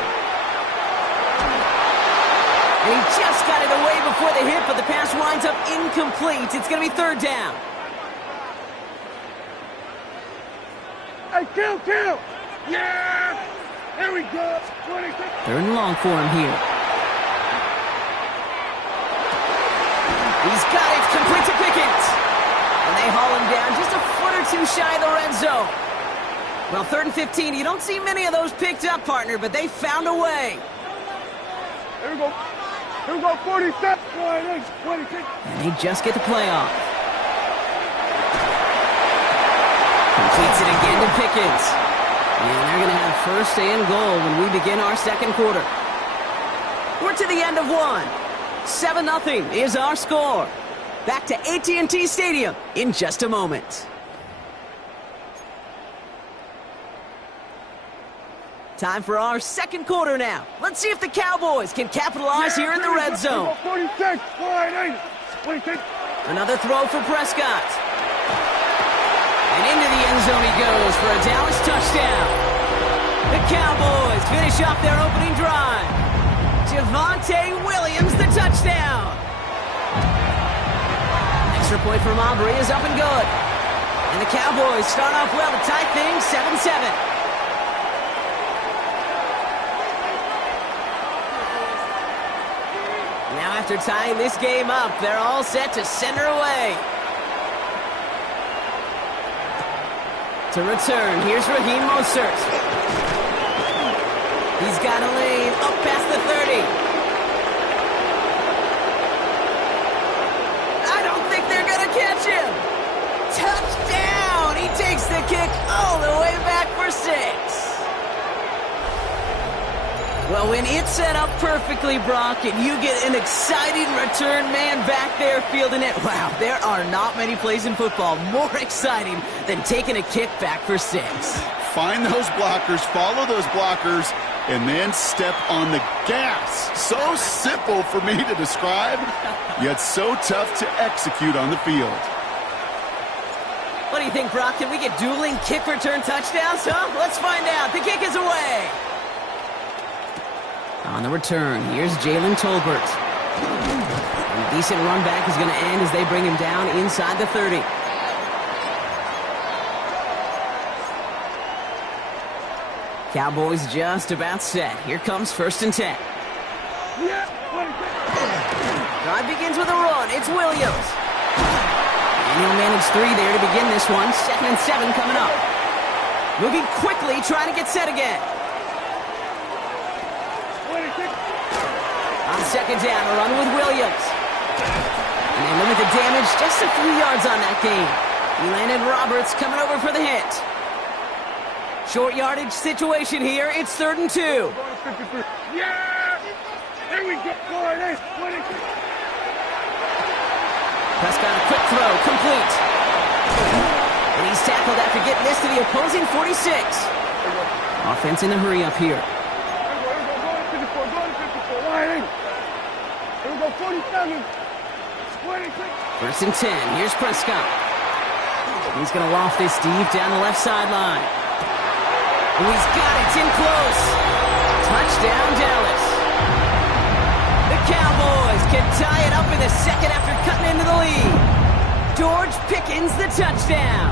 And he just got it away before the hit, but the pass winds up incomplete. It's going to be 3rd down. Hey, kill! Yeah! There we go. 26. 3rd and long for him here. He's got it. Complete to Pickens. And they haul him down just a foot or two shy of the red zone. Well, 3rd and 15. You don't see many of those picked up, partner, but they found a way. Here we go. 47. 26. And they just get the play off. Completes it again to Pickens. And they're going to have 1st and goal when we begin our 2nd quarter. We're to the end of one. 7-0 is our score. Back to AT&T Stadium in just a moment. Time for our 2nd quarter now. Let's see if the Cowboys can capitalize here in the red zone. 46. 26. Another throw for Prescott. And into the end zone he goes for a Dallas touchdown. The Cowboys finish off their opening drive. Javonte Williams, the touchdown. Extra point from Aubrey is up and good. And the Cowboys start off well to tie things 7-7. Now after tying this game up, they're all set to send her away. To return, here's Raheem Mostert. He's got a lane up past the 30. I don't think they're going to catch him. Touchdown! He takes the kick all the way back for 6. Well, when it's set up perfectly, Brock, and you get an exciting return man back there fielding it, wow, there are not many plays in football more exciting than taking a kick back for 6. Find those blockers, follow those blockers, and then step on the gas. So simple for me to describe, yet so tough to execute on the field. What do you think, Brock? Can we get dueling kick return touchdowns, huh? Let's find out. The kick is away. On the return, here's Jalen Tolbert. A decent run back is going to end as they bring him down inside the 30. Cowboys just about set. Here comes 1st and 10. Drive begins with a run. It's Williams. And he'll manage 3 there to begin this one. 2nd and 7 coming up. Moving quickly, trying to get set again. On 2nd down, a run with Williams. And they limit the damage just a few yards on that game. Elandon Roberts coming over for the hit. Short yardage situation here. It's 3rd and 2. Yeah! There we go. Prescott, a quick throw, complete. And he's tackled after getting this to the opposing 46. Offense in a hurry up here. Here we go, 47. 1st and 10. Here's Prescott. He's going to loft this deep down the left sideline. Oh, he's got it. It's in close. Touchdown, Dallas. The Cowboys can tie it up in the second after cutting into the lead. George Pickens, the touchdown.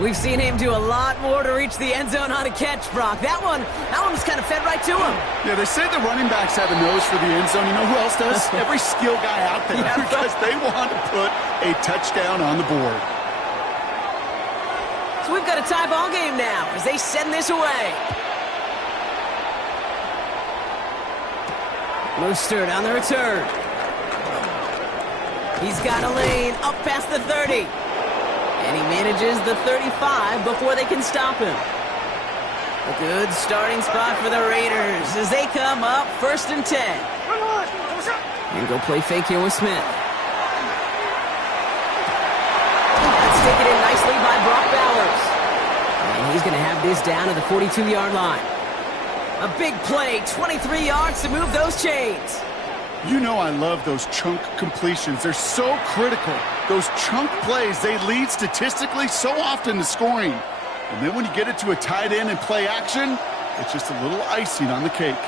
We've seen him do a lot more to reach the end zone on a catch, Brock. That one was kind of fed right to him. Yeah, they say the running backs have a nose for the end zone. You know who else does? Every skill guy out there, because they want to put a touchdown on the board. So we've got a tie ball game now as they send this away. Mostert on the return. He's got a lane up past the 30. And he manages the 35 before they can stop him. A good starting spot for the Raiders as they come up 1st and 10. And go play fake here with Smith. That's taken in nicely by Brock Bowers. And he's going to have this down at the 42-yard line. A big play, 23 yards to move those chains. You know I love those chunk completions. They're so critical. Those chunk plays, they lead statistically so often to scoring. And then when you get it to a tight end and play action, it's just a little icing on the cake.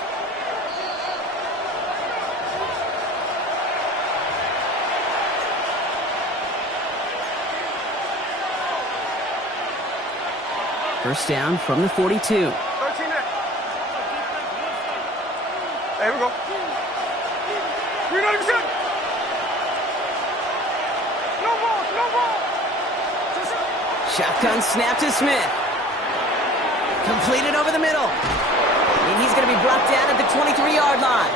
First down from the 42. 13 there. Hey, here we go. 390%. No ball. Shotgun snap to Smith. Completed over the middle. And he's going to be brought down at the 23-yard line.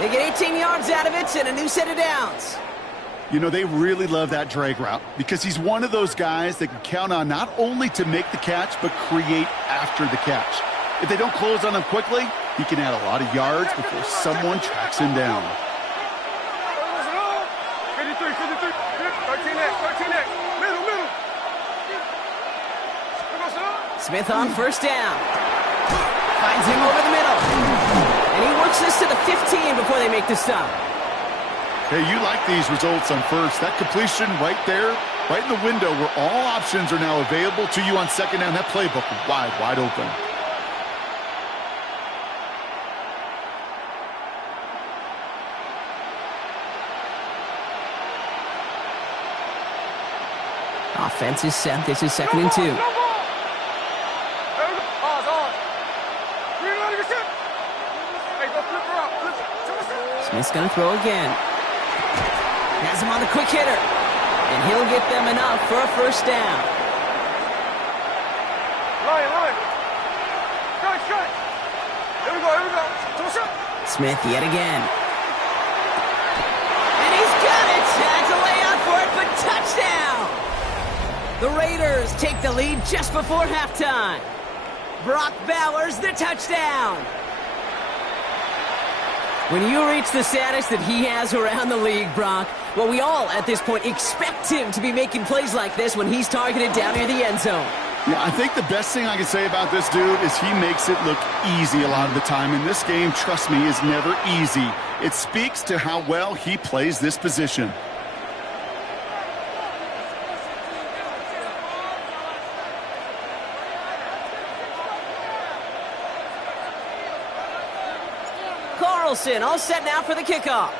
They get 18 yards out of it and a new set of downs. You know, they really love that drag route because he's one of those guys that can count on not only to make the catch, but create after the catch. If they don't close on him quickly, he can add a lot of yards before someone tracks him down. 53, 13X, middle. Smith on first down. Finds him over the middle. And he works this to the 15 before they make the stop. Hey, you like these results on first. That completion right there, right in the window where all options are now available to you on second down. That playbook wide open. Offense is set. This is 2nd and 2. No ball. Pause. 390%. Hey, go flip her up. Smith's going to throw again. Has him on the quick hitter. And he'll get them enough for a first down. Line. Strike. Here we go. Smith yet again. And he's got it. That's a layout for it, but touchdown. The Raiders take the lead just before halftime. Brock Bowers, the touchdown. When you reach the status that he has around the league, Brock, well, we all at this point expect him to be making plays like this when he's targeted down near the end zone. Yeah, I think the best thing I can say about this dude is he makes it look easy a lot of the time. And this game, trust me, is never easy. It speaks to how well he plays this position. Carlson all set now for the kickoff.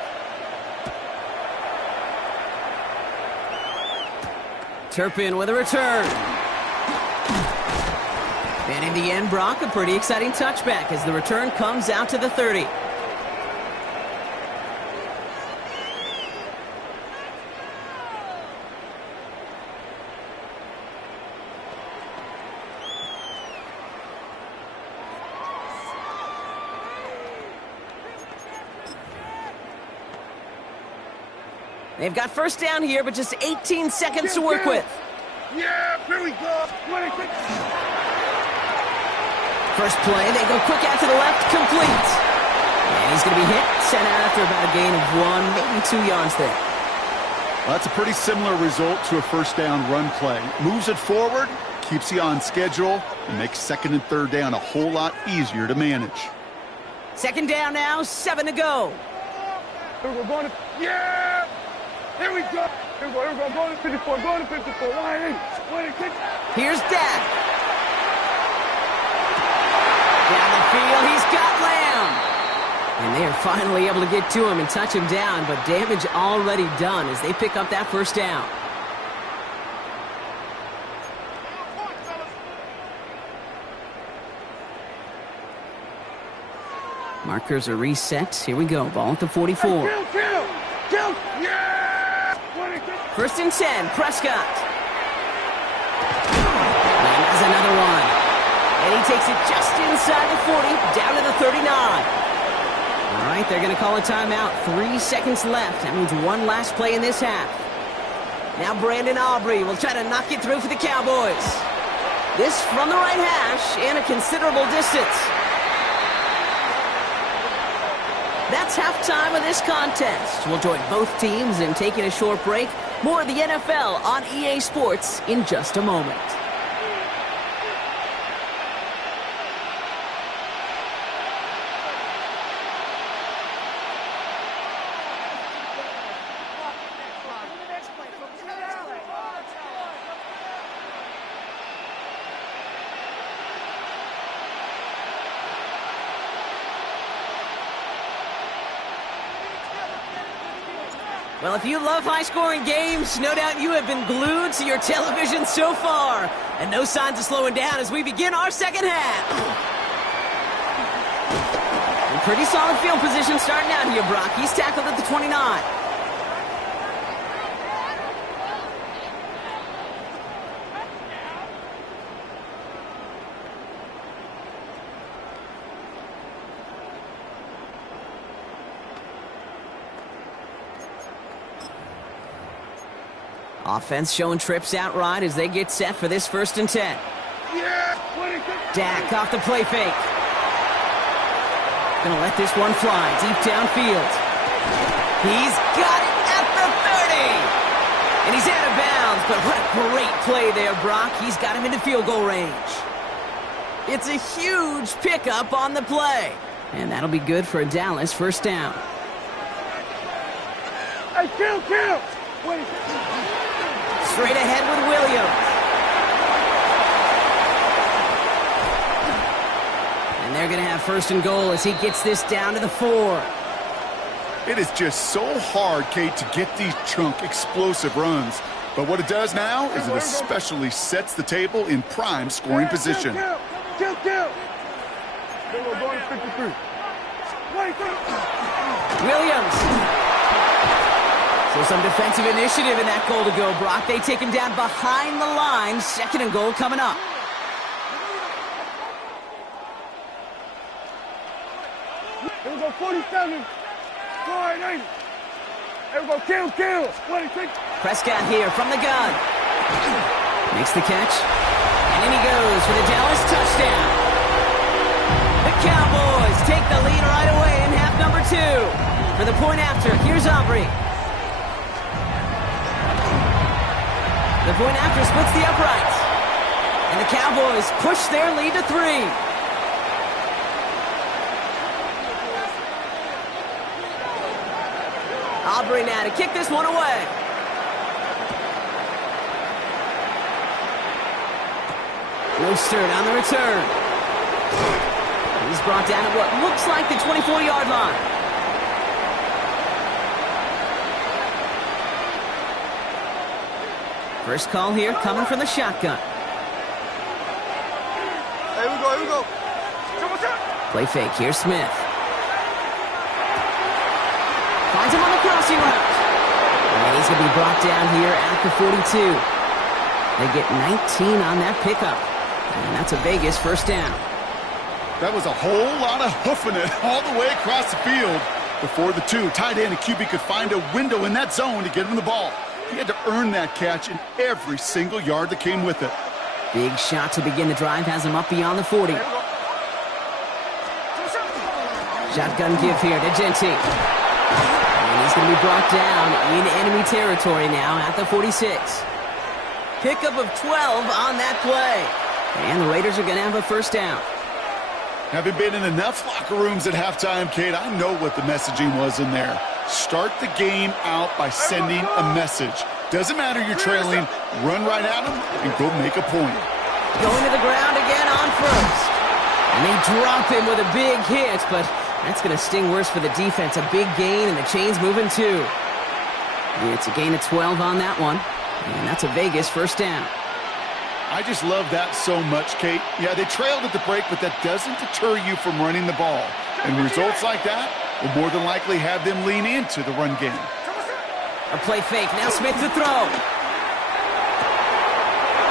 Turpin with a return. And in the end, Brock, a pretty exciting touchback as the return comes out to the 30. They've got first down here, but just 18 seconds to work with. Yeah, here we go. First play, they go quick out to the left, complete. And he's going to be hit, sent out after about a gain of 1, maybe 2 yards there. Well, that's a pretty similar result to a first down run play. Moves it forward, keeps you on schedule, and makes second and third down a whole lot easier to manage. Second down now, 7 to go. Here we go, going to, yeah! Here we go! Here we go, going to 54, going to 54, line 8, Here's Dak. Down the field, he's got Lamb. And they are finally able to get to him and touch him down, but damage already done as they pick up that first down. Markers are reset. Here we go. Ball at the 44. Kill! Yeah! First and 10, Prescott. And there's another one. And he takes it just inside the 40, down to the 39. All right, they're going to call a timeout. 3 seconds left. That means one last play in this half. Now Brandon Aubrey will try to knock it through for the Cowboys. This from the right hash and a considerable distance. That's halftime of this contest. We'll join both teams in taking a short break. More of the NFL on EA Sports in just a moment. Well, if you love high-scoring games, no doubt you have been glued to your television so far. And no signs of slowing down as we begin our second half. And pretty solid field position starting out here, Brock. He's tackled at the 29. Offense showing trips outright as they get set for this first and 10. Dak off the play fake. Gonna let this one fly deep downfield. He's got it at the 30. And he's out of bounds, but what a great play there, Brock. He's got him into field goal range. It's a huge pickup on the play. And that'll be good for a Dallas first down. Hey, kill! Straight ahead with Williams. And they're going to have first and goal as he gets this down to the 4. It is just so hard, Kate, to get these chunk, explosive runs. But what it does now is it especially sets the table in prime scoring position. Kill! They were going to 53. Williams. So some defensive initiative in that goal to go, Brock. They take him down behind the line. Second and goal coming up. Here we go, 47. 480. Here we go, kill. 26. Prescott here from the gun. Makes the catch. And in he goes for the Dallas touchdown. The Cowboys take the lead right away in half number 2. For the point after, here's Aubrey. The point after splits the uprights. And the Cowboys push their lead to 3. Aubrey now to kick this one away. Mostert on the return. He's brought down at what looks like the 24-yard line. First call here coming from the shotgun. Here we go. Play fake. Here's Smith. Finds him on the crossing route. And he's going to be brought down here at the 42. They get 19 on that pickup. And that's a Vegas first down. That was a whole lot of hoofing it all the way across the field before the two tight end and QB could find a window in that zone to get him the ball. He had to earn that catch in every single yard that came with it. Big shot to begin the drive has him up beyond the 40. Shotgun give here to Genty. And he's going to be brought down in enemy territory now at the 46. Pickup of 12 on that play. And the Raiders are going to have a first down. Having been in enough locker rooms at halftime, Kate, I know what the messaging was in there. Start the game out by sending a message. Doesn't matter you're trailing, run right at them and go make a point. Going to the ground again on first. And they drop him with a big hit, but that's going to sting worse for the defense. A big gain, and the chain's moving too. It's a gain of 12 on that one. And that's a Vegas first down. I just love that so much, Kate. Yeah, they trailed at the break, but that doesn't deter you from running the ball. And results like that will more than likely have them lean into the run game. A play fake. Now Smith to throw.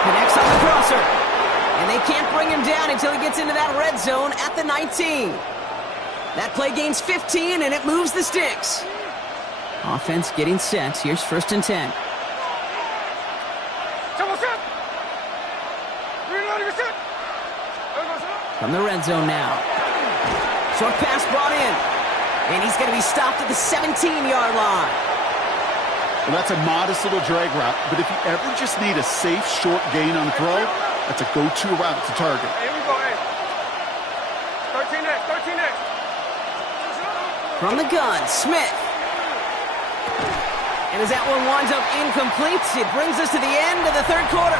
Connects on the crosser. And they can't bring him down until he gets into that red zone at the 19. That play gains 15, and it moves the sticks. Offense getting set. Here's 1st and 10. From the red zone now. Short pass brought in. And he's going to be stopped at the 17-yard line. Well, that's a modest little drag route, but if you ever just need a safe, short gain on a throw, that's a go-to route to target. Here we go, 13X. From the gun, Smith. And as that one winds up incomplete, it brings us to the end of the third quarter.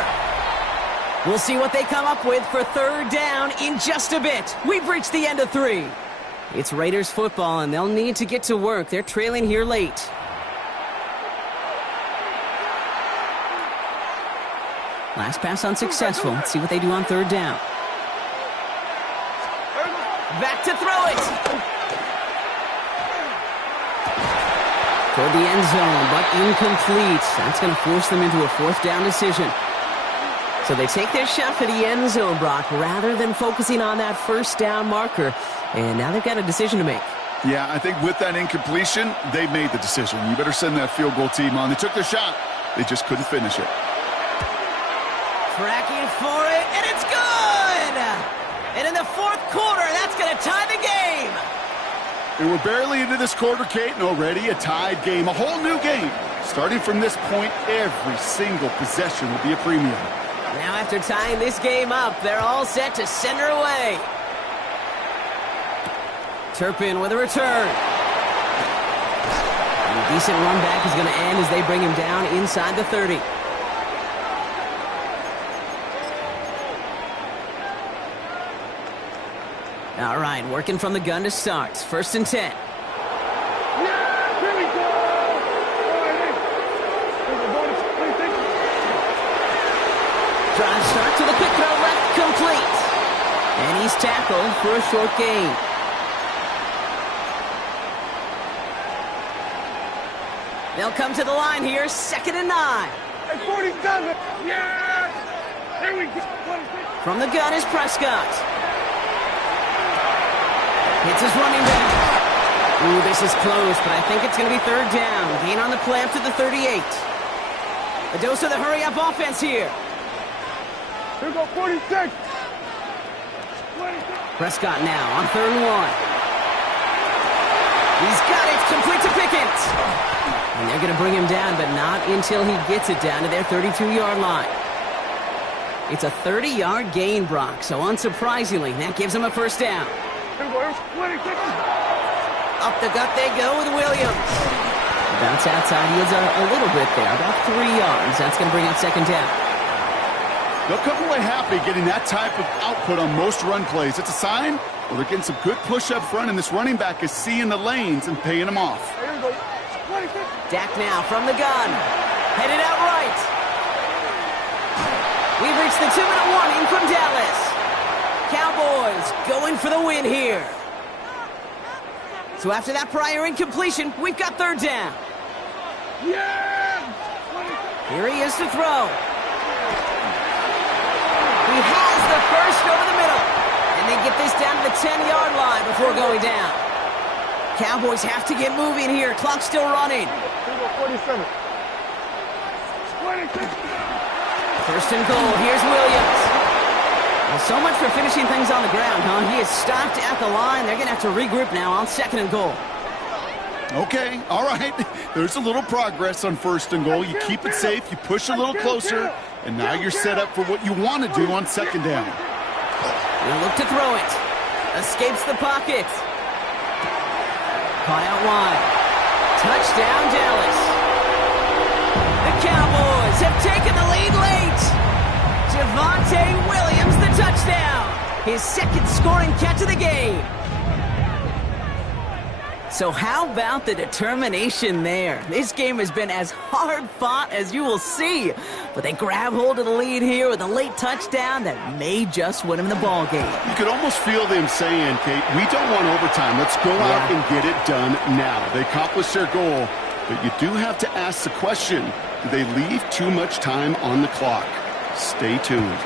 We'll see what they come up with for third down in just a bit. We've reached the end of 3. It's Raiders football, and they'll need to get to work. They're trailing here late. Last pass unsuccessful. Let's see what they do on third down. Back to throw it. Toward the end zone, but incomplete. That's going to force them into a 4th down decision. So they take their shot for the end zone, Brock, rather than focusing on that first down marker. And now they've got a decision to make. Yeah, I think with that incompletion, they made the decision. You better send that field goal team on. They took their shot. They just couldn't finish it. Tracking for it, and it's good! And in the 4th quarter, that's going to tie the game. And we're barely into this quarter, Kate, and already a tied game. A whole new game. Starting from this point, every single possession will be a premium. Now after tying this game up, they're all set to send her away. Turpin with a return. And a decent run back is going to end as they bring him down inside the 30. All right, working from the gun to start. 1st and 10. Drive start to the quick throw left, complete. And he's tackled for a short gain. They'll come to the line here, 2nd and 9. Hey, 47. Yeah! Here we go. From the gun is Prescott. Hits his running back. Ooh, this is close, but I think it's going to be third down. Gain on the play up to the 38. A dose of the hurry-up offense here. Here we go, 46. Prescott now on 3rd and 1. He's got it, complete to Pickens. And they're going to bring him down, but not until he gets it down to their 32-yard line. It's a 30-yard gain, Brock, so unsurprisingly, that gives him a first down. Up the gut they go with Williams. Bounce outside, he is a little bit there, about 3 yards. That's going to bring up 2nd down. They'll come away happy getting that type of output on most run plays. It's a sign where they're getting some good push up front, and this running back is seeing the lanes and paying them off. Dak now from the gun. Headed out right. We've reached the 2-minute warning from Dallas. Cowboys going for the win here. So after that prior incompletion, we've got third down. Here he is to throw. He has the first over the middle. And they get this down to the 10-yard line before going down. Cowboys have to get moving here. Clock's still running. 47. 1st and goal. Here's Williams. Well, so much for finishing things on the ground, huh? He is stopped at the line. They're going to have to regroup now on 2nd and goal. Okay, all right. There's a little progress on 1st and goal. You keep it safe, you push a little closer, and now you're set up for what you want to do on 2nd down. He'll look to throw it. Escapes the pocket. Caught out wide. Touchdown, Dallas. The Cowboys have taken the lead late. Javonte Williams, the touchdown. His 2nd scoring catch of the game. So how about the determination there? This game has been as hard fought as you will see. But they grab hold of the lead here with a late touchdown that may just win them the ball game. You could almost feel them saying, Kate, we don't want overtime. Let's go out and get it done now. They accomplished their goal, but you do have to ask the question, do they leave too much time on the clock? Stay tuned.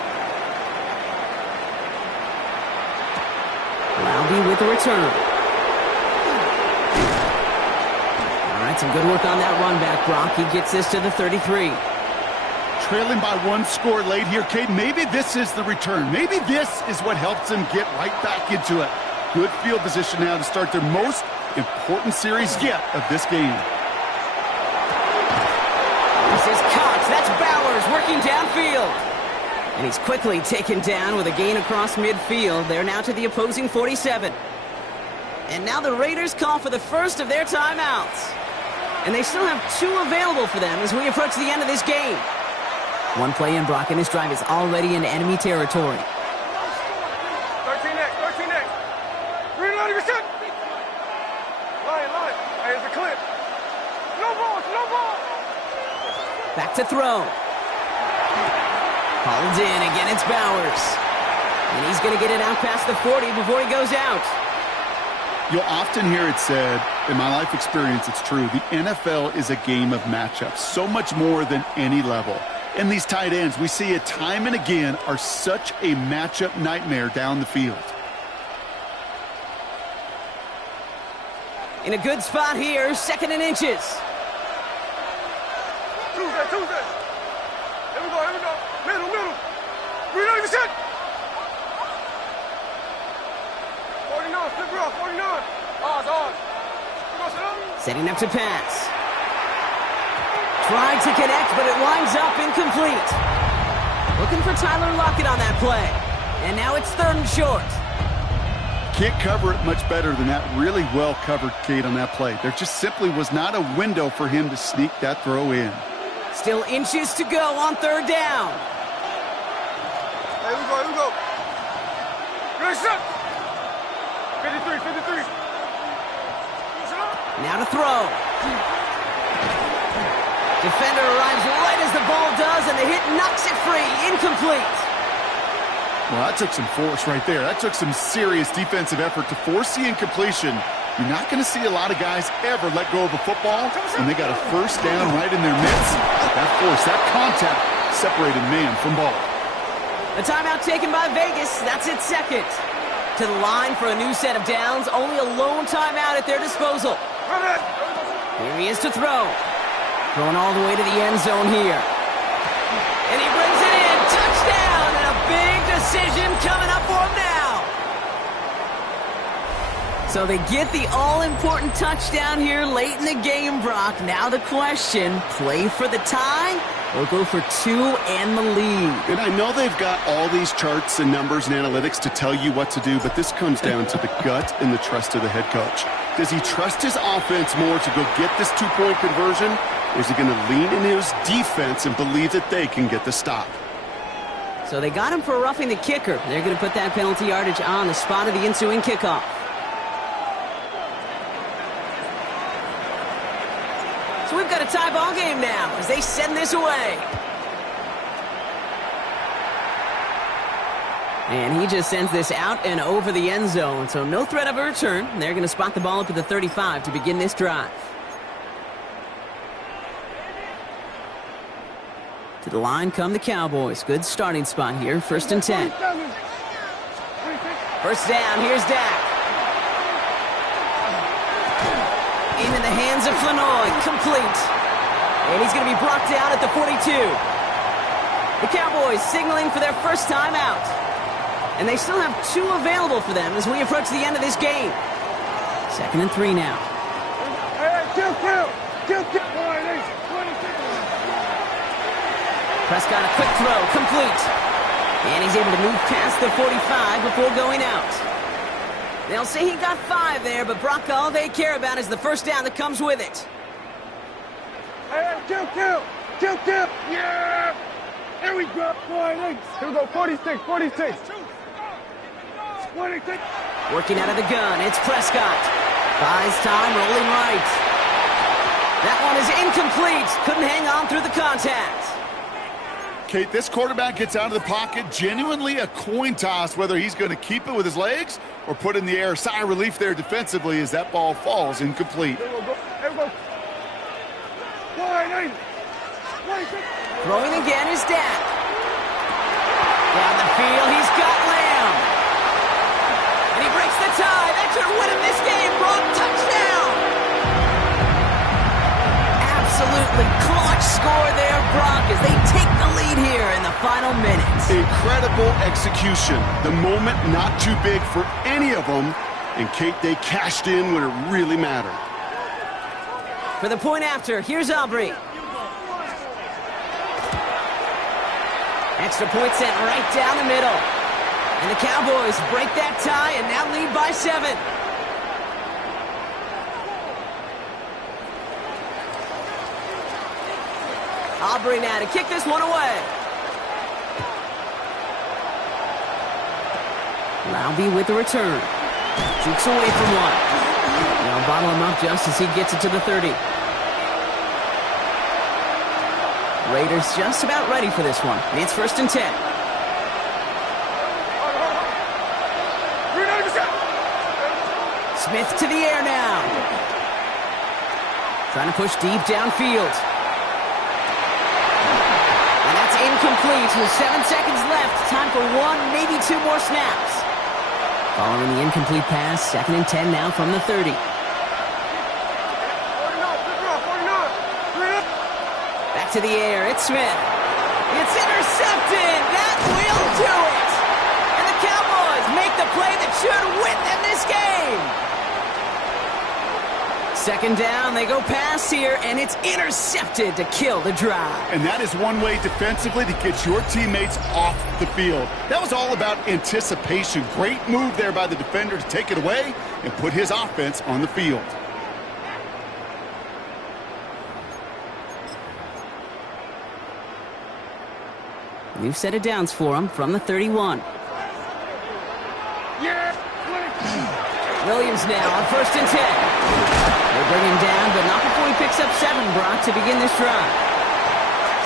Loudy with the return. All right, some good work on that run back, Brock. He gets this to the 33. Trailing by 1 score late here, Kate. Maybe this is the return. Maybe this is what helps them get right back into it. Good field position now to start their most important series yet of this game. This is Cox. That's Bowers working downfield. And he's quickly taken down with a gain across midfield. They're now to the opposing 47. And now the Raiders call for the first of their timeouts. And they still have 2 available for them as we approach the end of this game. One play in, Brock, and his drive is already in enemy territory. 13X. Reload your shot. Line. Hey, it's a clip. No ball. Back to throw. Hauled in. Again, it's Bowers. And he's going to get it out past the 40 before he goes out. You'll often hear it said, in my life experience, it's true, the NFL is a game of matchups, so much more than any level. And these tight ends, we see it time and again, are such a matchup nightmare down the field. In a good spot here, 2nd and inches. Tuesday. Here we go. Middle. Reload your shot. 49, flip off, 49. Odds. Setting up to pass. Tried to connect, but it winds up incomplete. Looking for Tyler Lockett on that play. And now it's 3rd and short. Can't cover it much better than that. Really well covered, Kate, on that play. There just simply was not a window for him to sneak that throw in. Still inches to go on 3rd down. Here we go. Good shot. 53. Now to throw. Defender arrives right as the ball does, and the hit knocks it free. Incomplete. Well, that took some force right there. That took some serious defensive effort to force the incompletion. You're not going to see a lot of guys ever let go of a football, and they got a 1st down right in their midst. That force, that contact, separated man from ball. A timeout taken by Vegas. That's its 2nd. To the line for a new set of downs. Only a lone timeout at their disposal. Here he is to throw. Going all the way to the end zone here. And he brings it in. Touchdown! And a big decision coming up for him now. So they get the all-important touchdown here late in the game, Brock. Now the question, play for the tie or go for 2 and the lead? And I know they've got all these charts and numbers and analytics to tell you what to do, but this comes down to the gut and the trust of the head coach. Does he trust his offense more to go get this 2-point conversion, or is he going to lean in his defense and believe that they can get the stop? So they got him for roughing the kicker. They're going to put that penalty yardage on the spot of the ensuing kickoff. So we've got a tie ball game now as they send this away. And he just sends this out and over the end zone. So no threat of a return. They're going to spot the ball up at the 35 to begin this drive. To the line come the Cowboys. Good starting spot here. 1st and 10. 1st down. Here's Dak. Into the hands of Flanoy. Complete. And he's going to be brought down at the 42. The Cowboys signaling for their first time out. and they still have 2 available for them as we approach the end of this game. 2nd and 3 now. Prescott, a quick throw, complete. And he's able to move past the 45 before going out. They'll say he got 5 there, but Brock, all they care about is the first down that comes with it. Kill. Yeah! There we go. Here we go, 46. 26. Working out of the gun, it's Prescott. Buys time, rolling right. That one is incomplete. Couldn't hang on through the contact. Kate, this quarterback gets out of the pocket, genuinely a coin toss whether he's going to keep it with his legs or put it in the air. Sigh of relief there defensively as that ball falls incomplete. Throwing again is Dak. Down the field, he's got Lamb. And he breaks the tie. That should win him this game. Brock, touchdown. Absolutely clutch score there, Brock, as they take the lead here in the final minutes. Incredible execution. The moment not too big for any of them. And Kate, they cashed in when it really mattered. For the point after, here's Aubrey. Extra point sent right down the middle. And the Cowboys break that tie and now lead by 7. Aubrey now to kick this one away. Laube with the return. Jukes away from one. Now bottle him up just as he gets it to the 30. Raiders just about ready for this one. It's 1st and 10. Smith to the air now. Trying to push deep downfield. And that's incomplete with 7 seconds left. Time for 1, maybe 2 more snaps. Following the incomplete pass, 2nd and 10 now from the 30. To the air, it's Smith. It's intercepted. That will do it. And the Cowboys make the play that should win them this game. 2nd down, they go pass here, and it's intercepted to kill the drive. And that is one way defensively to get your teammates off the field. That was all about anticipation. Great move there by the defender to take it away and put his offense on the field. New set of downs for him from the 31. Williams now on 1st and 10. They bring him down, but not before he picks up 7, Brock, to begin this drive.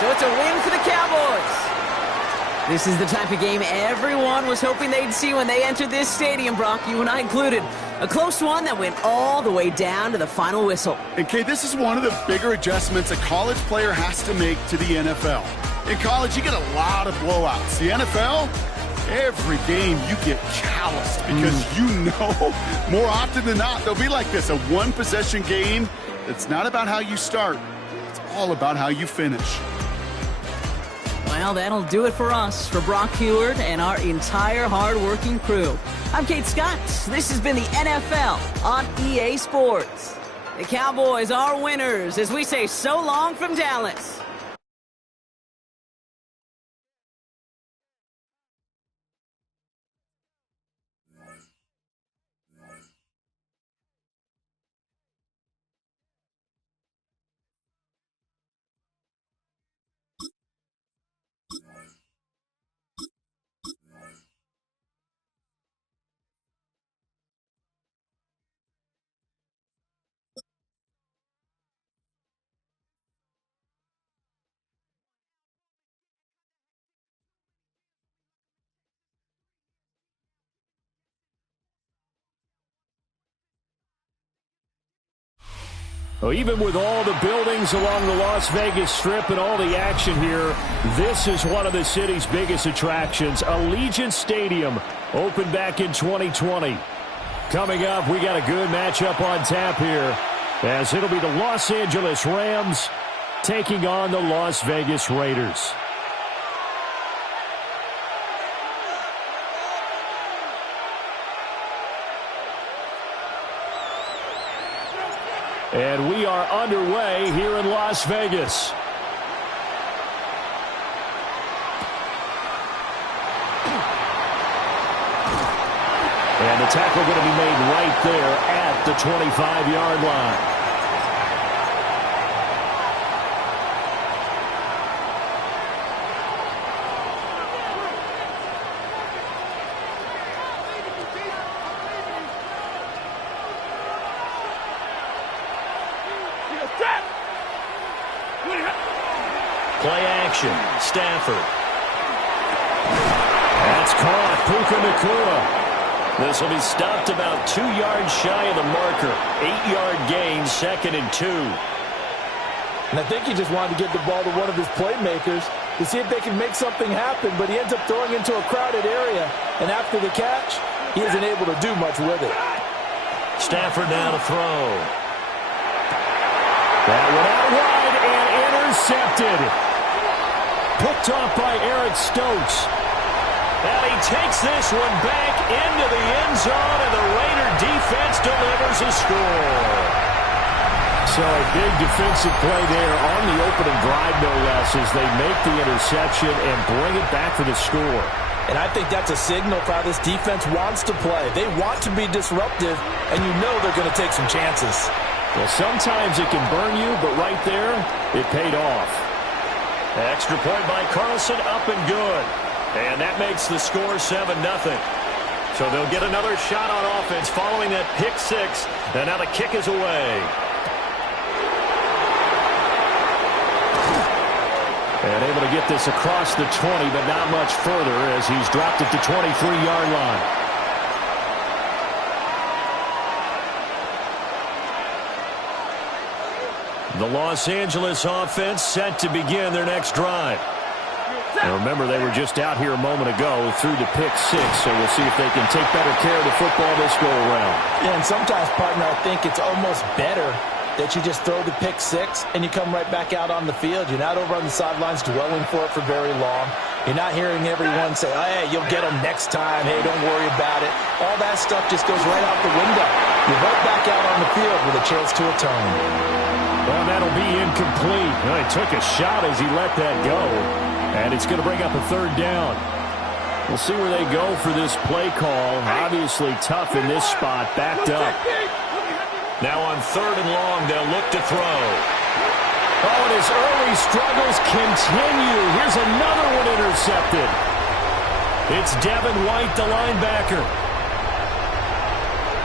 So it's a win for the Cowboys. This is the type of game everyone was hoping they'd see when they entered this stadium, Brock, you and I included. A close one that went all the way down to the final whistle. And, Kate, this is one of the bigger adjustments a college player has to make to the NFL. In college, you get a lot of blowouts. The NFL, every game you get calloused because you know more often than not they'll be like this, a 1-possession game. It's not about how you start. It's all about how you finish. Well, that'll do it for us, for Brock Heward and our entire hard-working crew. I'm Kate Scott. This has been the NFL on EA Sports. The Cowboys are winners as we say so long from Dallas. Well, even with all the buildings along the Las Vegas Strip and all the action here, this is one of the city's biggest attractions. Allegiant Stadium opened back in 2020. Coming up, we got a good matchup on tap here, as it'll be the Los Angeles Rams taking on the Las Vegas Raiders. And we are underway here in Las Vegas. And the tackle going to be made right there at the 25-yard line. Play action. Stafford. That's caught. Puka Nacua. This will be stopped about 2 yards shy of the marker. 8-yard gain, 2nd and 2. And I think he just wanted to get the ball to one of his playmakers to see if they can make something happen, but he ends up throwing into a crowded area. And after the catch, he isn't able to do much with it. Stafford now to throw. That went out wide and intercepted. Picked off by Eric Stokes. And he takes this one back into the end zone, and the Raider defense delivers a score. So a big defensive play there on the opening drive, no less, as they make the interception and bring it back for the score. And I think that's a signal for how this defense wants to play. They want to be disruptive, and you know they're going to take some chances. Well, sometimes it can burn you, but right there, it paid off. Extra point by Carlson, up and good. And that makes the score 7-0. So they'll get another shot on offense following that pick six. And now the kick is away. And able to get this across the 20, but not much further as he's dropped it to 23-yard line. The Los Angeles offense set to begin their next drive. Now remember, they were just out here a moment ago through the pick six, so we'll see if they can take better care of the football this go-around. Yeah, and sometimes, partner, I think it's almost better that you just throw the pick six and you come right back out on the field. You're not over on the sidelines dwelling for it for very long. You're not hearing everyone say, oh, hey, you'll get them next time. Hey, don't worry about it. All that stuff just goes right out the window. You're right back out on the field with a chance to atone. Well, that'll be incomplete. Well, he took a shot as he let that go. And it's going to bring up a third down. We'll see where they go for this play call. Obviously tough in this spot, backed up. Now on 3rd and long, they'll look to throw. Oh, and his early struggles continue. Here's another one intercepted. It's Devin White, the linebacker.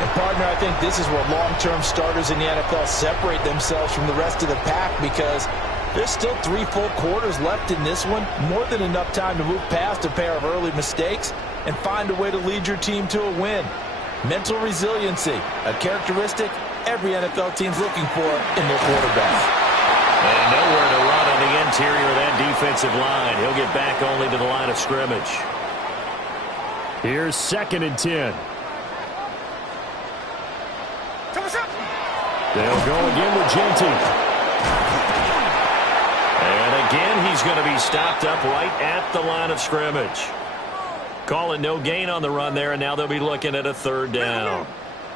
And, partner, I think this is where long-term starters in the NFL separate themselves from the rest of the pack, because there's still 3 full quarters left in this one. More than enough time to move past a pair of early mistakes and find a way to lead your team to a win. Mental resiliency, a characteristic every NFL team's looking for in their quarterback. And nowhere to run on the interior of that defensive line. He'll get back only to the line of scrimmage. Here's 2nd and 10. They'll go again with Genty. And again, he's going to be stopped up right at the line of scrimmage. Call it no gain on the run there, and now they'll be looking at a 3rd down.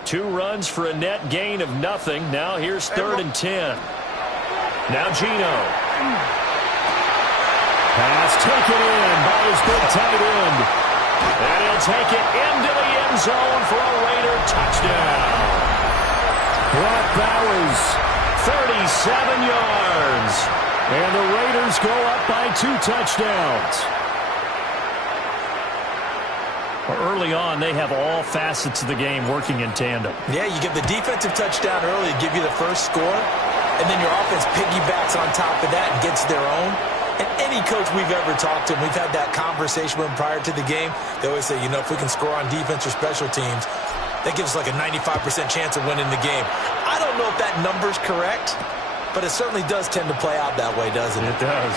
2 runs for a net gain of nothing. Now here's 3rd and 10. Now Geno. Pass taken in by his big tight end. And he'll take it into the end zone for a Raider touchdown. Brock Bowers, 37 yards. And the Raiders go up by 2 touchdowns. Early on, they have all facets of the game working in tandem. Yeah, you get the defensive touchdown early to give you the first score, and then your offense piggybacks on top of that and gets their own. And any coach we've ever talked to, and we've had that conversation with them prior to the game, they always say, you know, if we can score on defense or special teams, that gives us like a 95% chance of winning the game. I don't know if that number's correct, but it certainly does tend to play out that way, doesn't it? It does.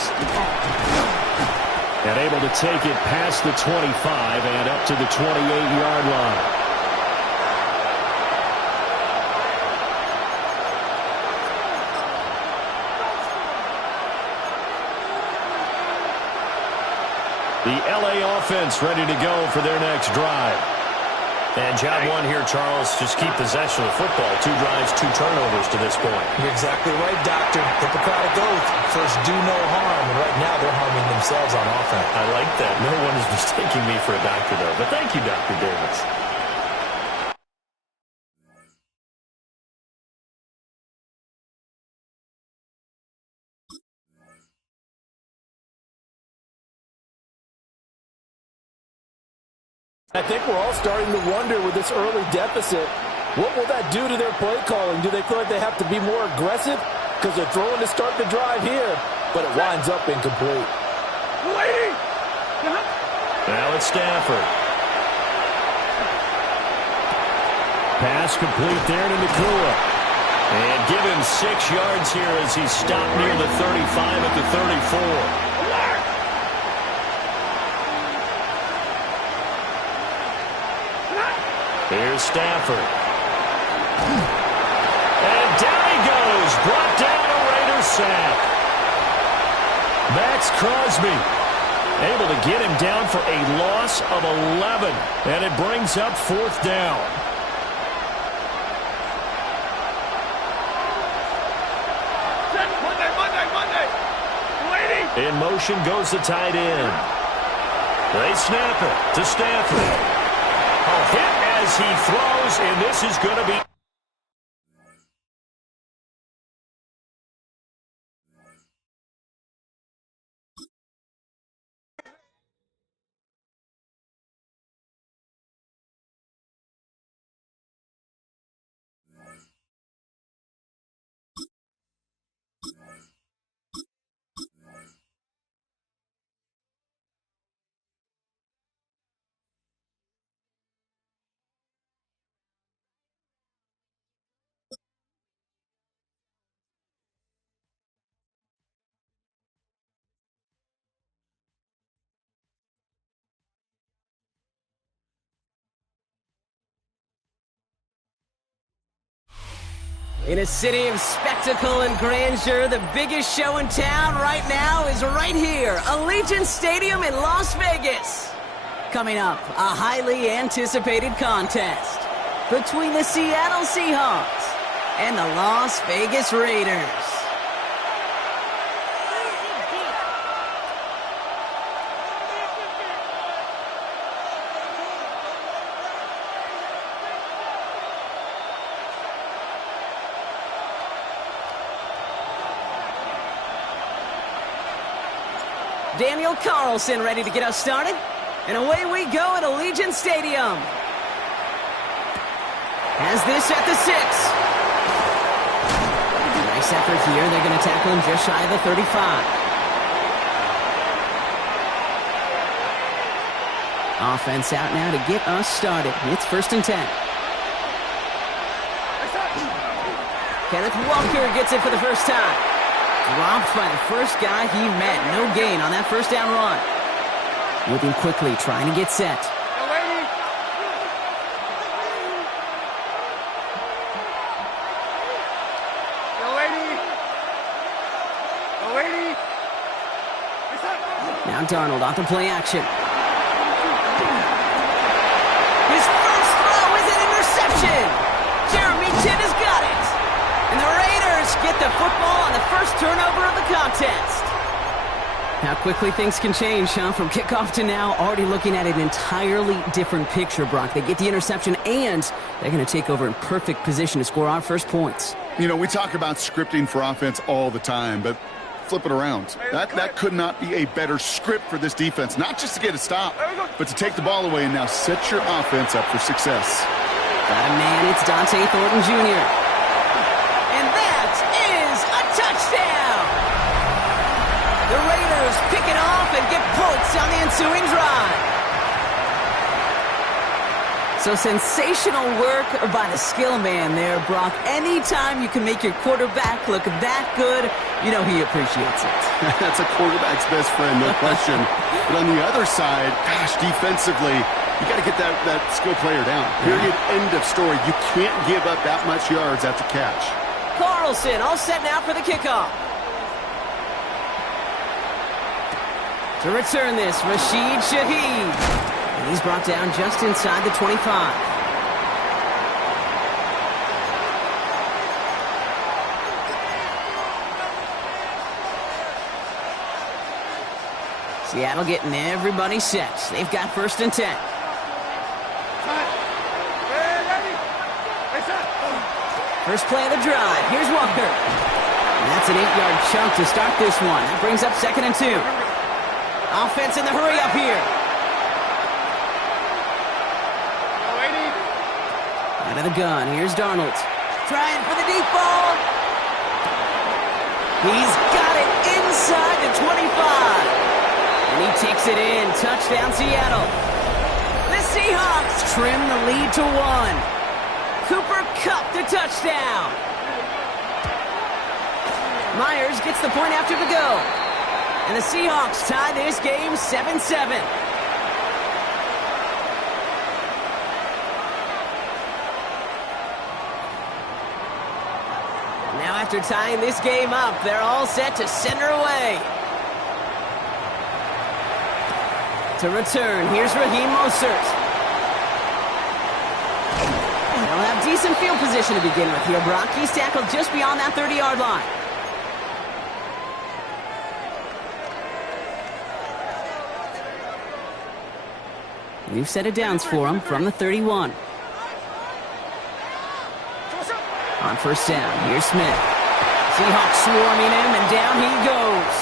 And able to take it past the 25 and up to the 28-yard line. The LA offense ready to go for their next drive. And job one here, Charles, just keep possession of the football. 2 drives, 2 turnovers to this point. You're exactly right, Doctor. Hippocratic oath. First, do no harm. And right now, they're harming themselves on offense. I like that. No one is mistaking me for a doctor, though. But thank you, Dr. Davis. I think we're all starting to wonder with this early deficit, what will that do to their play calling? Do they feel like they have to be more aggressive? Because they're throwing to start the drive here, but it winds up incomplete. Now it's Stafford. Pass complete there to Nakua. And give him 6 yards here as he's stopped near the 35 at the 34. Here's Stafford. And down he goes. Brought down a Raiders sack. Max Crosby able to get him down for a loss of 11. And it brings up 4th down. In motion goes the tight end. They snap it to Stafford. A hit as he throws, and this is going to be... In a city of spectacle and grandeur, the biggest show in town right now is right here, Allegiant Stadium in Las Vegas. Coming up, a highly anticipated contest between the Seattle Seahawks and the Las Vegas Raiders. Daniel Carlson ready to get us started. And away we go at Allegiant Stadium. Has this at the 6. Nice effort here. They're going to tackle him just shy of the 35. Offense out now to get us started. It's 1st and 10. Kenneth Walker gets it for the first time. Dropped by the first guy he met. No gain on that first down run. Moving quickly, trying to get set. Now Darnold off the play action. His first throw is an interception. Jeremy Titt has got it. And the Raiders get the football on the first turnover of the contest. How quickly things can change, huh? From kickoff to now, already looking at an entirely different picture, Brock. They get the interception, and they're going to take over in perfect position to score our first points. You know, we talk about scripting for offense all the time, but flip it around. That could not be a better script for this defense. Not just to get a stop, but to take the ball away and now set your offense up for success. Got a man, it's Dante Thornton Jr. And that is a touchdown! The Raiders pick it off and get points on the ensuing drive. So sensational work by the skill man there, Brock. Anytime you can make your quarterback look that good, you know he appreciates it. That's a quarterback's best friend, no question. But on the other side, gosh, defensively, you got to get that skill player down. Period, end of story. You can't give up that much yards after catch. Carlson all set now for the kickoff. To return this, Rashid Shaheed. And he's brought down just inside the 25. Seattle getting everybody set. They've got 1st and 10. First play of the drive. Here's Walker. And that's an 8-yard chunk to start this one. That brings up 2nd and 2. Offense in the hurry up here. Out of the gun. Here's Darnold. Trying for the deep ball. He's got it inside the 25. And he takes it in. Touchdown, Seattle. The Seahawks trim the lead to 1. Cooper Kupp the touchdown. Myers gets the point after the go. And the Seahawks tie this game 7-7. Now after tying this game up, they're all set to center away. To return, here's Raheem Mostert. They'll have decent field position to begin with here, Brock. He's tackled just beyond that 30-yard line. New set of downs for him from the 31. On 1st down, here's Smith. Seahawks swarming him, and down he goes.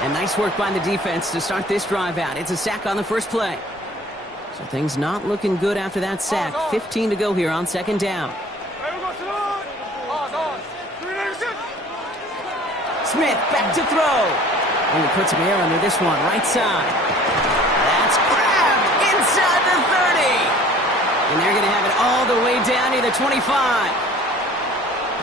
And nice work by the defense to start this drive out. It's a sack on the first play. So things not looking good after that sack. 15 to go here on 2nd down. Smith back to throw. And he puts some air under this one, right side. That's grabbed inside the 30. And they're going to have it all the way down to the 25.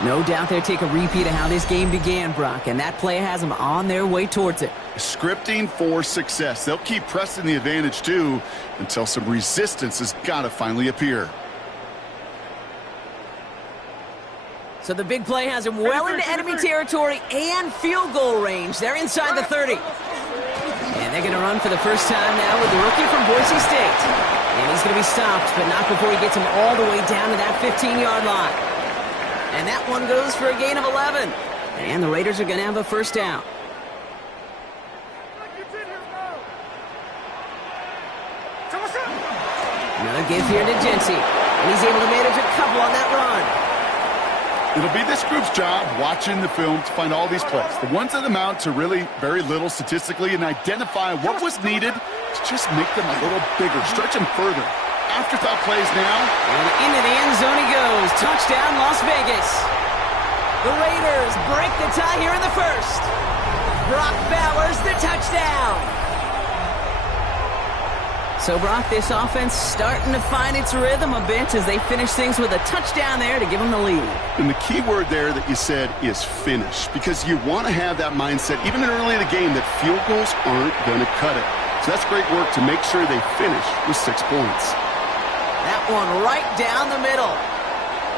No doubt they'll take a repeat of how this game began, Brock, and that play has them on their way towards it. Scripting for success. They'll keep pressing the advantage, too, until some resistance has got to finally appear. So the big play has them well into enemy territory and field goal range. They're inside the 30. And they're going to run for the first time now with the rookie from Boise State. And he's going to be stopped, but not before he gets him all the way down to that 15-yard line. And that one goes for a gain of 11. And the Raiders are going to have a 1st down. Another give here to Jency. And he's able to manage a couple on that run. It'll be this group's job watching the film to find all these plays. The ones that amount to really very little statistically, and identify what was needed to just make them a little bigger, stretch them further. Afterthought plays now. And into the end zone he goes. Touchdown, Las Vegas. The Raiders break the tie here in the 1st. Brock Bowers, the touchdown. So, Brock, this offense starting to find its rhythm a bit as they finish things with a touchdown there to give them the lead. And the key word there that you said is finish, because you want to have that mindset, even early in the game, that field goals aren't going to cut it. So that's great work to make sure they finish with 6 points. That one right down the middle.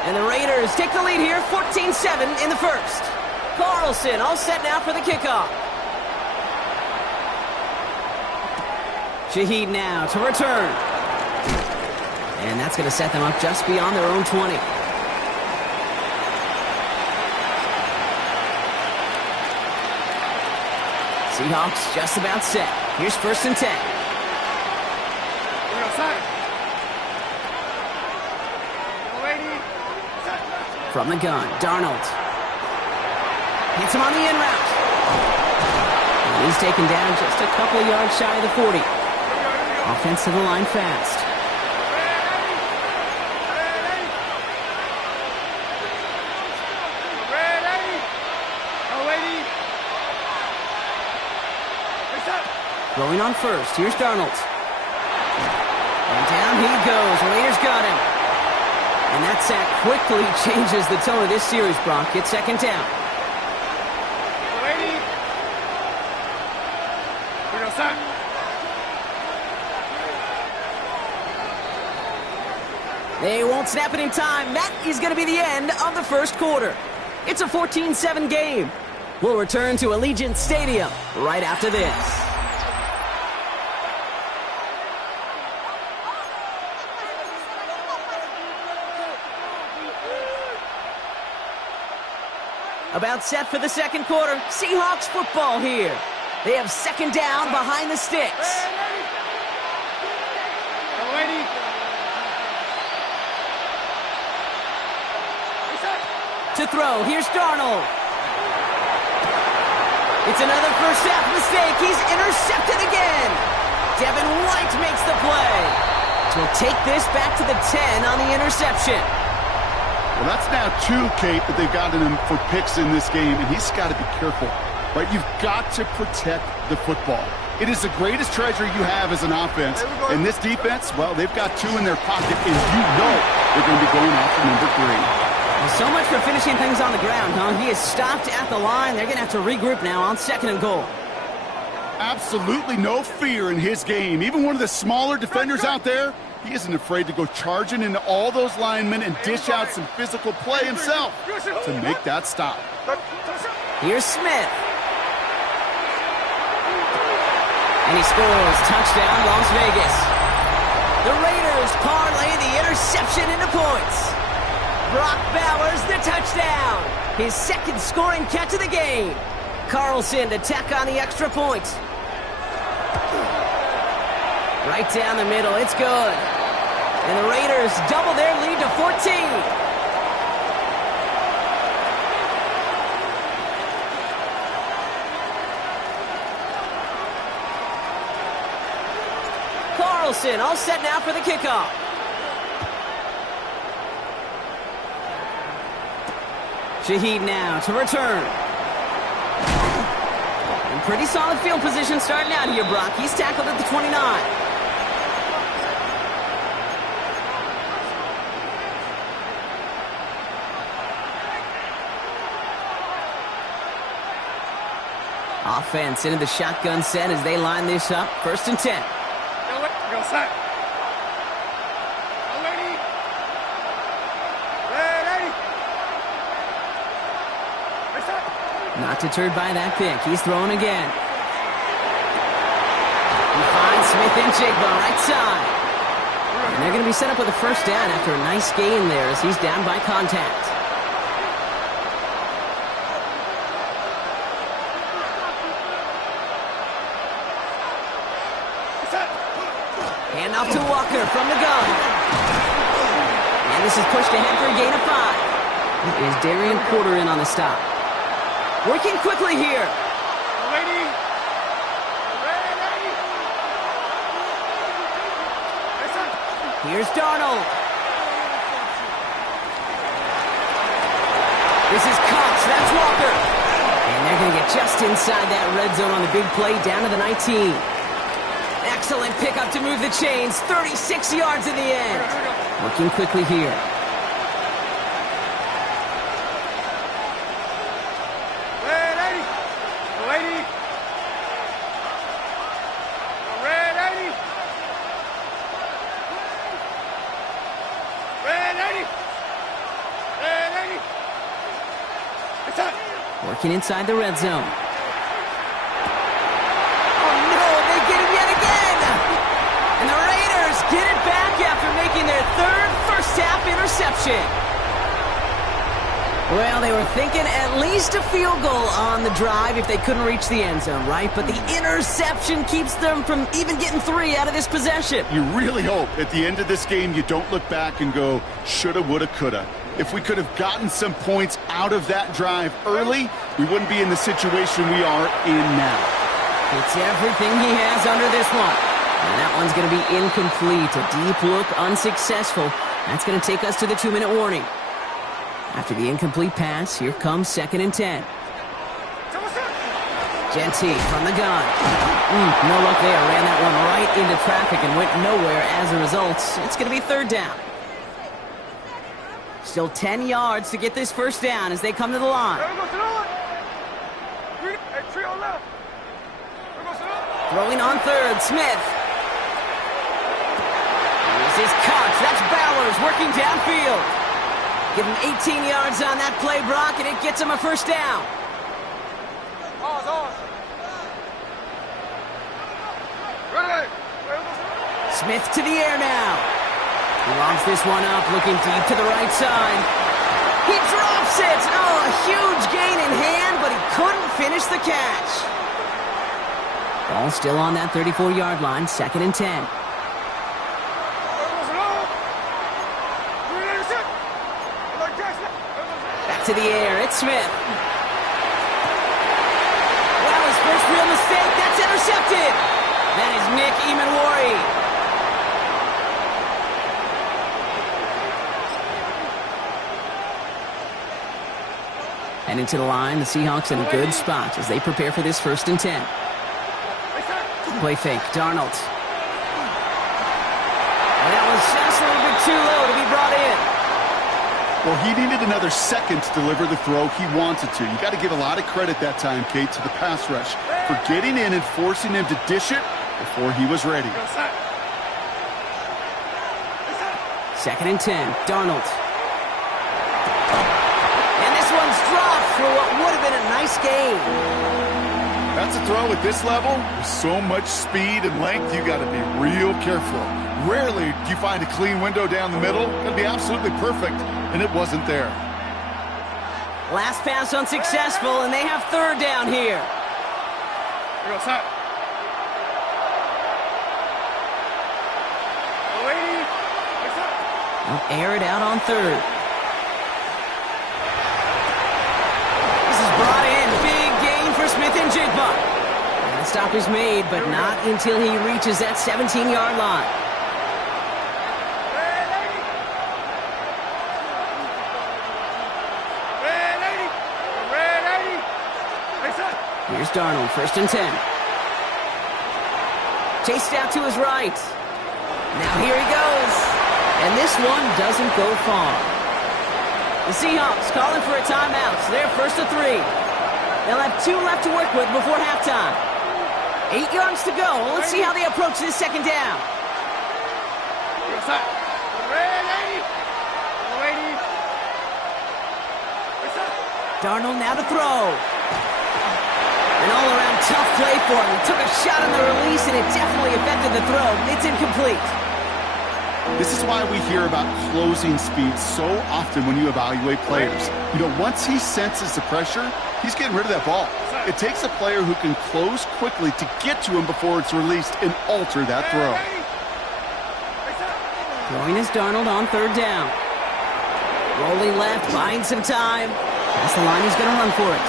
And the Raiders take the lead here, 14-7 in the 1st. Carlson all set now for the kickoff. Shaheed now to return. And that's going to set them up just beyond their own 20. Seahawks just about set. Here's 1st and 10. From the gun, Darnold. Hits him on the in route. And he's taken down just a couple of yards shy of the 40. Offense to the line fast. Going on 1st. Here's Darnold. And down he goes. Raiders got him. And that sack quickly changes the tone of this series, Brock. It's 2nd down. They won't snap it in time. That is going to be the end of the 1st quarter. It's a 14-7 game. We'll return to Allegiant Stadium right after this. About set for the 2nd quarter. Seahawks football here. They have second down behind the sticks. To throw, here's Darnold. It's another first half mistake. He's intercepted again. Devin White makes the play. So we'll take this back to the 10 on the interception. Well, that's now 2, Kate, that they've gotten him for picks in this game, and he's got to be careful, right? You've got to protect the football. It is the greatest treasure you have as an offense. And this defense, well, they've got 2 in their pocket, and you know they're going to be going after number 3. Well, so much for finishing things on the ground, huh? He is stopped at the line. They're going to have to regroup now on 2nd and goal. Absolutely no fear in his game. Even one of the smaller defenders out there, he isn't afraid to go charging into all those linemen and dish out some physical play himself to make that stop. Here's Smith. And he scores. Touchdown, Las Vegas. The Raiders parlay the interception into points. Brock Bowers, the touchdown. His 2nd scoring catch of the game. Carlson to tack on the extra point. Right down the middle, it's good. And the Raiders double their lead to 14. Carlson all set now for the kickoff. Shaheed now to return. And pretty solid field position starting out here, Brock. He's tackled at the 29. Offense into the shotgun set as they line this up. 1st and 10. Go set. Not deterred by that pick. He's throwing again. He finds Smith and Jigba right side. And they're going to be set up with a 1st down after a nice gain there as he's down by contact. Hand off to Walker from the gun. And this is pushed ahead for a gain of 5. Is Darian Porter in on the stop. Working quickly here. Here's Darnold. This is Cox. That's Walker. And they're going to get just inside that red zone on the big play down to the 19. Excellent pickup to move the chains. 36 yards in the end. Working quickly here. Working inside the red zone. Oh no, they get him yet again! And the Raiders get it back after making their 3rd first-half interception. Well, they were thinking at least a field goal on the drive if they couldn't reach the end zone, right? But the interception keeps them from even getting 3 out of this possession. You really hope at the end of this game you don't look back and go, shoulda, woulda, coulda. If we could have gotten some points out of that drive early, we wouldn't be in the situation we are in now. It's everything he has under this one. And that one's going to be incomplete. A deep look, unsuccessful. That's going to take us to the 2-minute warning. After the incomplete pass, here comes 2nd and 10. Genty from the gun. No luck there. Ran that one right into traffic and went nowhere as a result. It's going to be 3rd down. Still 10 yards to get this 1st down as they come to the line. Throwing on 3rd, Smith. This is Cox. That's Bowers working downfield. Give him 18 yards on that play, Brock, and it gets him a 1st down. Smith to the air now. He lobs this one up, looking deep to the right side. He drops it! Oh, a huge gain in hand, but he couldn't finish the catch. Ball still on that 34-yard line, 2nd and 10. Back to the air, it's Smith. Wow, his first real mistake, that's intercepted. That is Nick Emanwari. Heading to the line, the Seahawks in a good spot as they prepare for this 1st and 10. Play fake, Darnold. That was just a little bit too low to be brought in. Well, he needed another second to deliver the throw he wanted to. You got to give a lot of credit that time, Kate, to the pass rush for getting in and forcing him to dish it before he was ready. 2nd and 10, Darnold. And this one's dropped for what would have been a nice gain. That's a throw at this level. With so much speed and length, you got to be real careful. Rarely do you find a clean window down the middle. Got to be absolutely perfect, and it wasn't there. Last pass unsuccessful, and they have 3rd down here. They'll air it out on 3rd. This is brought in. Big gain for Smith and Jigba. And the stop is made, but not until he reaches that 17-yard line. Here's Darnold, 1st and 10. Chased out to his right. Now here he goes. And this one doesn't go far. The Seahawks calling for a timeout. So they're 1st and 3. They'll have 2 left to work with before halftime. 8 yards to go. Let's see how they approach this 2nd down. Darnold now to throw. An all-around tough play for him. He took a shot on the release, and it definitely affected the throw. It's incomplete. This is why we hear about closing speed so often when you evaluate players. You know, once he senses the pressure, he's getting rid of that ball. It takes a player who can close quickly to get to him before it's released and alter that throw. Throwing is Darnold on 3rd down. Rolling left, buying some time. That's the line, he's going to run for it.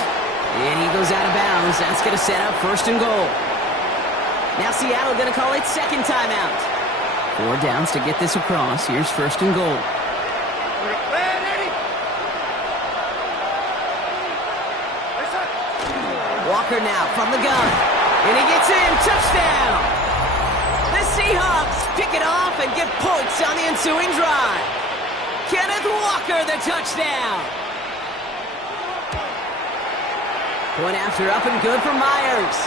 And he goes out of bounds. That's going to set up 1st and goal. Now Seattle going to call it 2nd timeout. 4 downs to get this across. Here's 1st and goal. Walker now from the gun. And he gets in. Touchdown! The Seahawks pick it off and get points on the ensuing drive. Kenneth Walker, the touchdown. Point after up and good for Myers.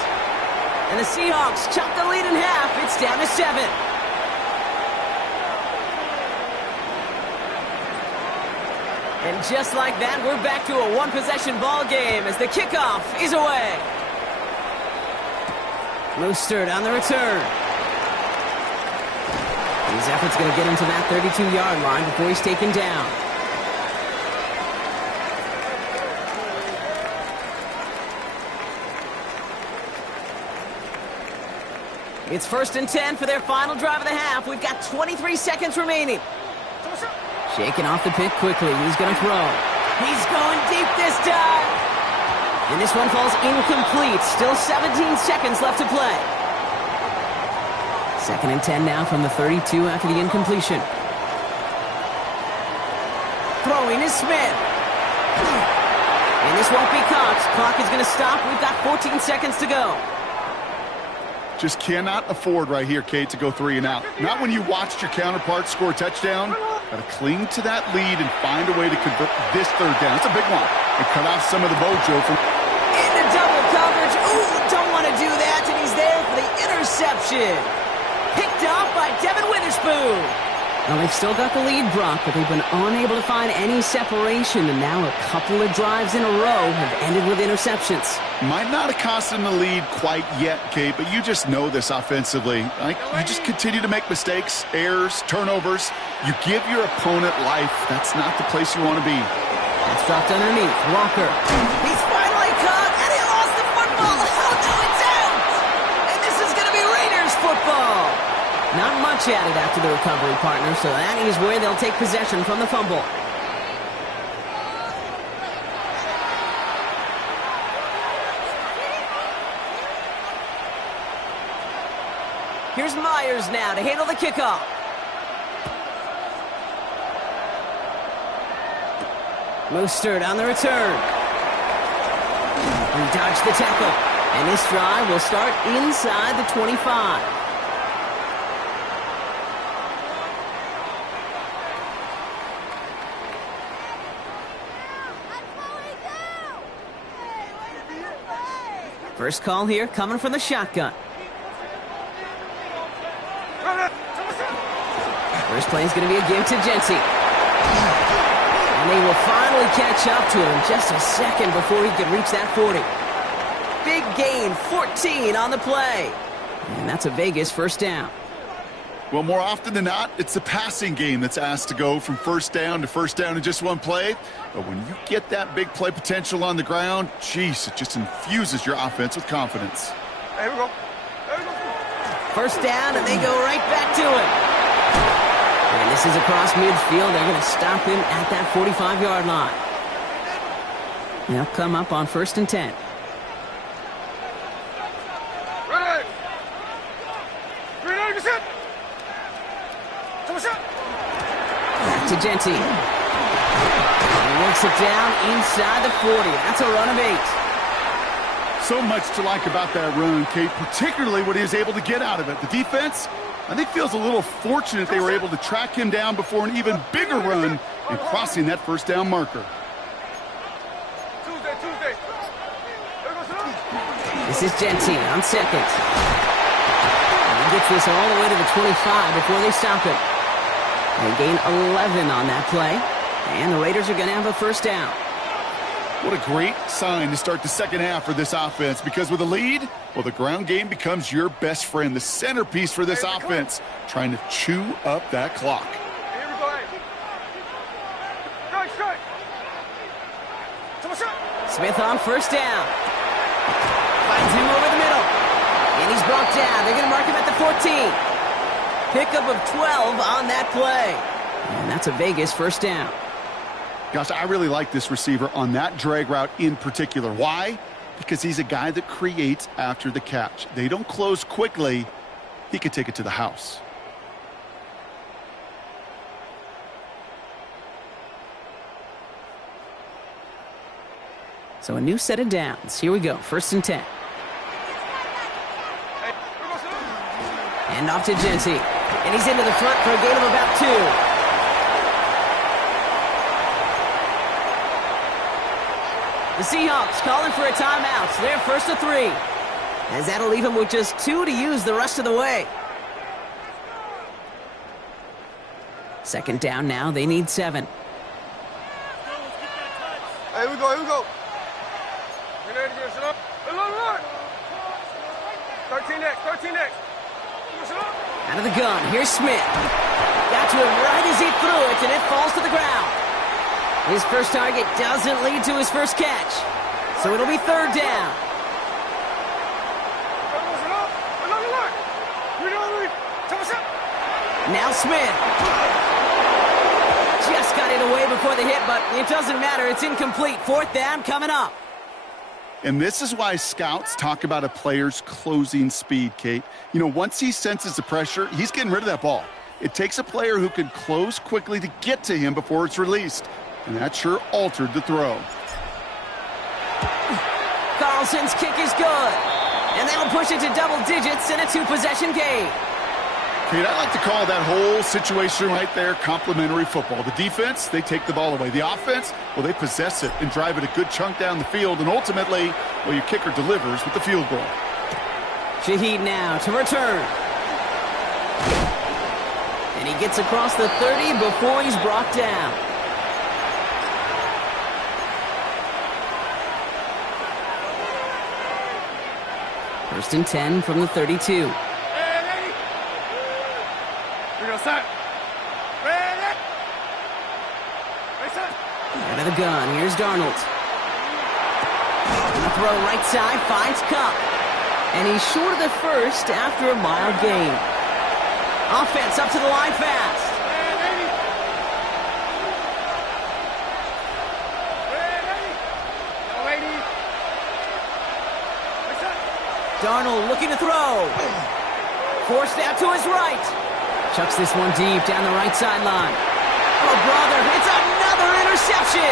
And the Seahawks chop the lead in half. It's down to 7. And just like that, we're back to a 1-possession ball game as the kickoff is away. Mostert on the return. His effort's going to get him to that 32-yard line before he's taken down. It's 1st and 10 for their final drive of the half. We've got 23 seconds remaining. Shaking off the pick quickly. He's going to throw. He's going deep this time. And this one falls incomplete. Still 17 seconds left to play. 2nd and 10 now from the 32 after the incompletion. Throwing is Smith. And this won't be caught. Clock is going to stop. We've got 14 seconds to go. Just cannot afford right here, Kate, to go 3 and out. Not when you watched your counterpart score a touchdown. Got to cling to that lead and find a way to convert this 3rd down. It's a big one. And cut off some of the mojo from... Into double coverage. Ooh, don't want to do that. And he's there for the interception. Picked off by Devin Witherspoon. Now, they've still got the lead, Brock, but they've been unable to find any separation. And now a couple of drives in a row have ended with interceptions. Might not have cost them the lead quite yet, Kate, but you just know this offensively. You just continue to make mistakes, errors, turnovers. You give your opponent life. That's not the place you want to be. That's dropped underneath. Walker. He's finally caught, and he lost the football. Oh, no, it's out! And the punch at it after the recovery, partner, so that is where they'll take possession from the fumble. Here's Myers now to handle the kickoff. Mostert on the return. He dodged the tackle. And this drive will start inside the 25. First call here coming from the shotgun. First play is going to be a give to Jency. And they will finally catch up to him just a second before he can reach that 40. Big gain, 14 on the play. And that's a Vegas first down. Well, more often than not, it's the passing game that's asked to go from first down in just one play. But when you get that big play potential on the ground, geez, it just infuses your offense with confidence. There we go. First down, and they go right back to it. And this is across midfield. They're going to stop him at that 45-yard line. They'll come up on 1st and 10. Ready. 390%. Back to Jency. He works it down inside the 40. That's a run of 8. So much to like about that run, Kate, particularly what he was able to get out of it. The defense, I think, feels a little fortunate they were able to track him down before an even bigger run and crossing that first down marker. Tuesday. This is Jency on 2nd. He gets this all the way to the 25 before they stop him. They gain 11 on that play, and the Raiders are going to have a first down. What a great sign to start the second half for this offense, because with a lead, well, the ground game becomes your best friend, the centerpiece for this offense, trying to chew up that clock. Here we go. Strike. Smith on first down. Finds him over the middle. And he's brought down. They're going to mark him at the 14. Pickup of 12 on that play. And that's a Vegas first down. Gosh, I really like this receiver on that drag route in particular. Why? Because he's a guy that creates after the catch. They don't close quickly. He could take it to the house. So a new set of downs. Here we go. 1st and 10. And off to Jency. And he's into the front for a gain of about 2. The Seahawks calling for a timeout. So they're 1st and 3. As that'll leave them with just 2 to use the rest of the way. 2nd down now. They need 7. Here we go. 13 next. Out of the gun, here's Smith. Got to him right as he threw it, and it falls to the ground. His first target doesn't lead to his first catch, so it'll be 3rd down. Now Smith. Just got it away before the hit, but it doesn't matter. It's incomplete. 4th down coming up. And this is why scouts talk about a player's closing speed, Kate. You know, once he senses the pressure, he's getting rid of that ball. It takes a player who can close quickly to get to him before it's released. And that sure altered the throw. Carlson's kick is good. And they'll push it to double digits in a 2-possession game. Kate, I like to call that whole situation right there complimentary football. The defense, they take the ball away. The offense, well, they possess it and drive it a good chunk down the field. And ultimately, well, your kicker delivers with the field goal. Shaheed now to return. And he gets across the 30 before he's brought down. First and 10 from the 32. Out of the gun, here's Darnold. And the throw right side finds Cup. And he's short of the first after a mild gain. Offense up to the line fast. Darnold looking to throw. Forced out to his right. Chucks this one deep down the right sideline. Oh, brother, it's another interception.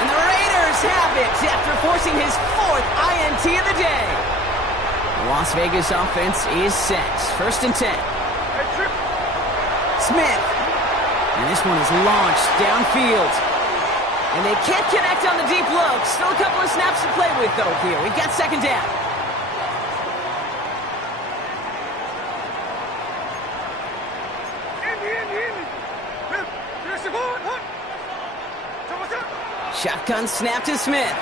And the Raiders have it after forcing his 4th INT of the day. The Las Vegas offense is set. 1st and 10. Smith. And this one is launched downfield. And they can't connect on the deep look. Still a couple of snaps to play with, though, here. We've got 2nd down. Shotgun snap to Smith.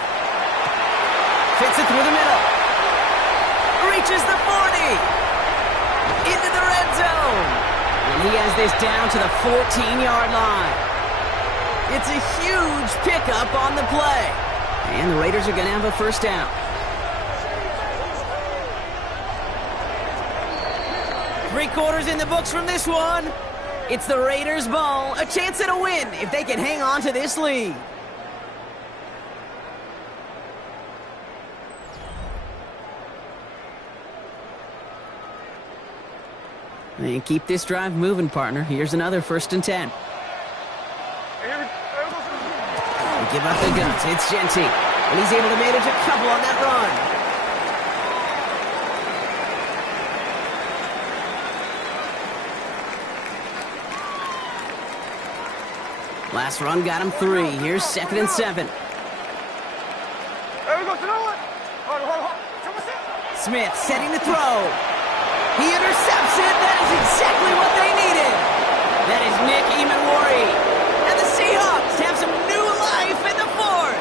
Fits it through the middle. Reaches the 40. Into the red zone. And he has this down to the 14-yard line. It's a huge pickup on the play. And the Raiders are going to have a 1st down. Three-quarters in the books from this one. It's the Raiders' ball. A chance at a win if they can hang on to this lead. And keep this drive moving, partner. Here's another 1st and 10. They give up the guns. It's Genty. And he's able to manage a couple on that run. Last run got him 3. Here's 2nd and 7. Smith setting to throw. He intercepts it. That is exactly what they needed. That is Nick Emanwari. And the Seahawks have some new life in the 4th.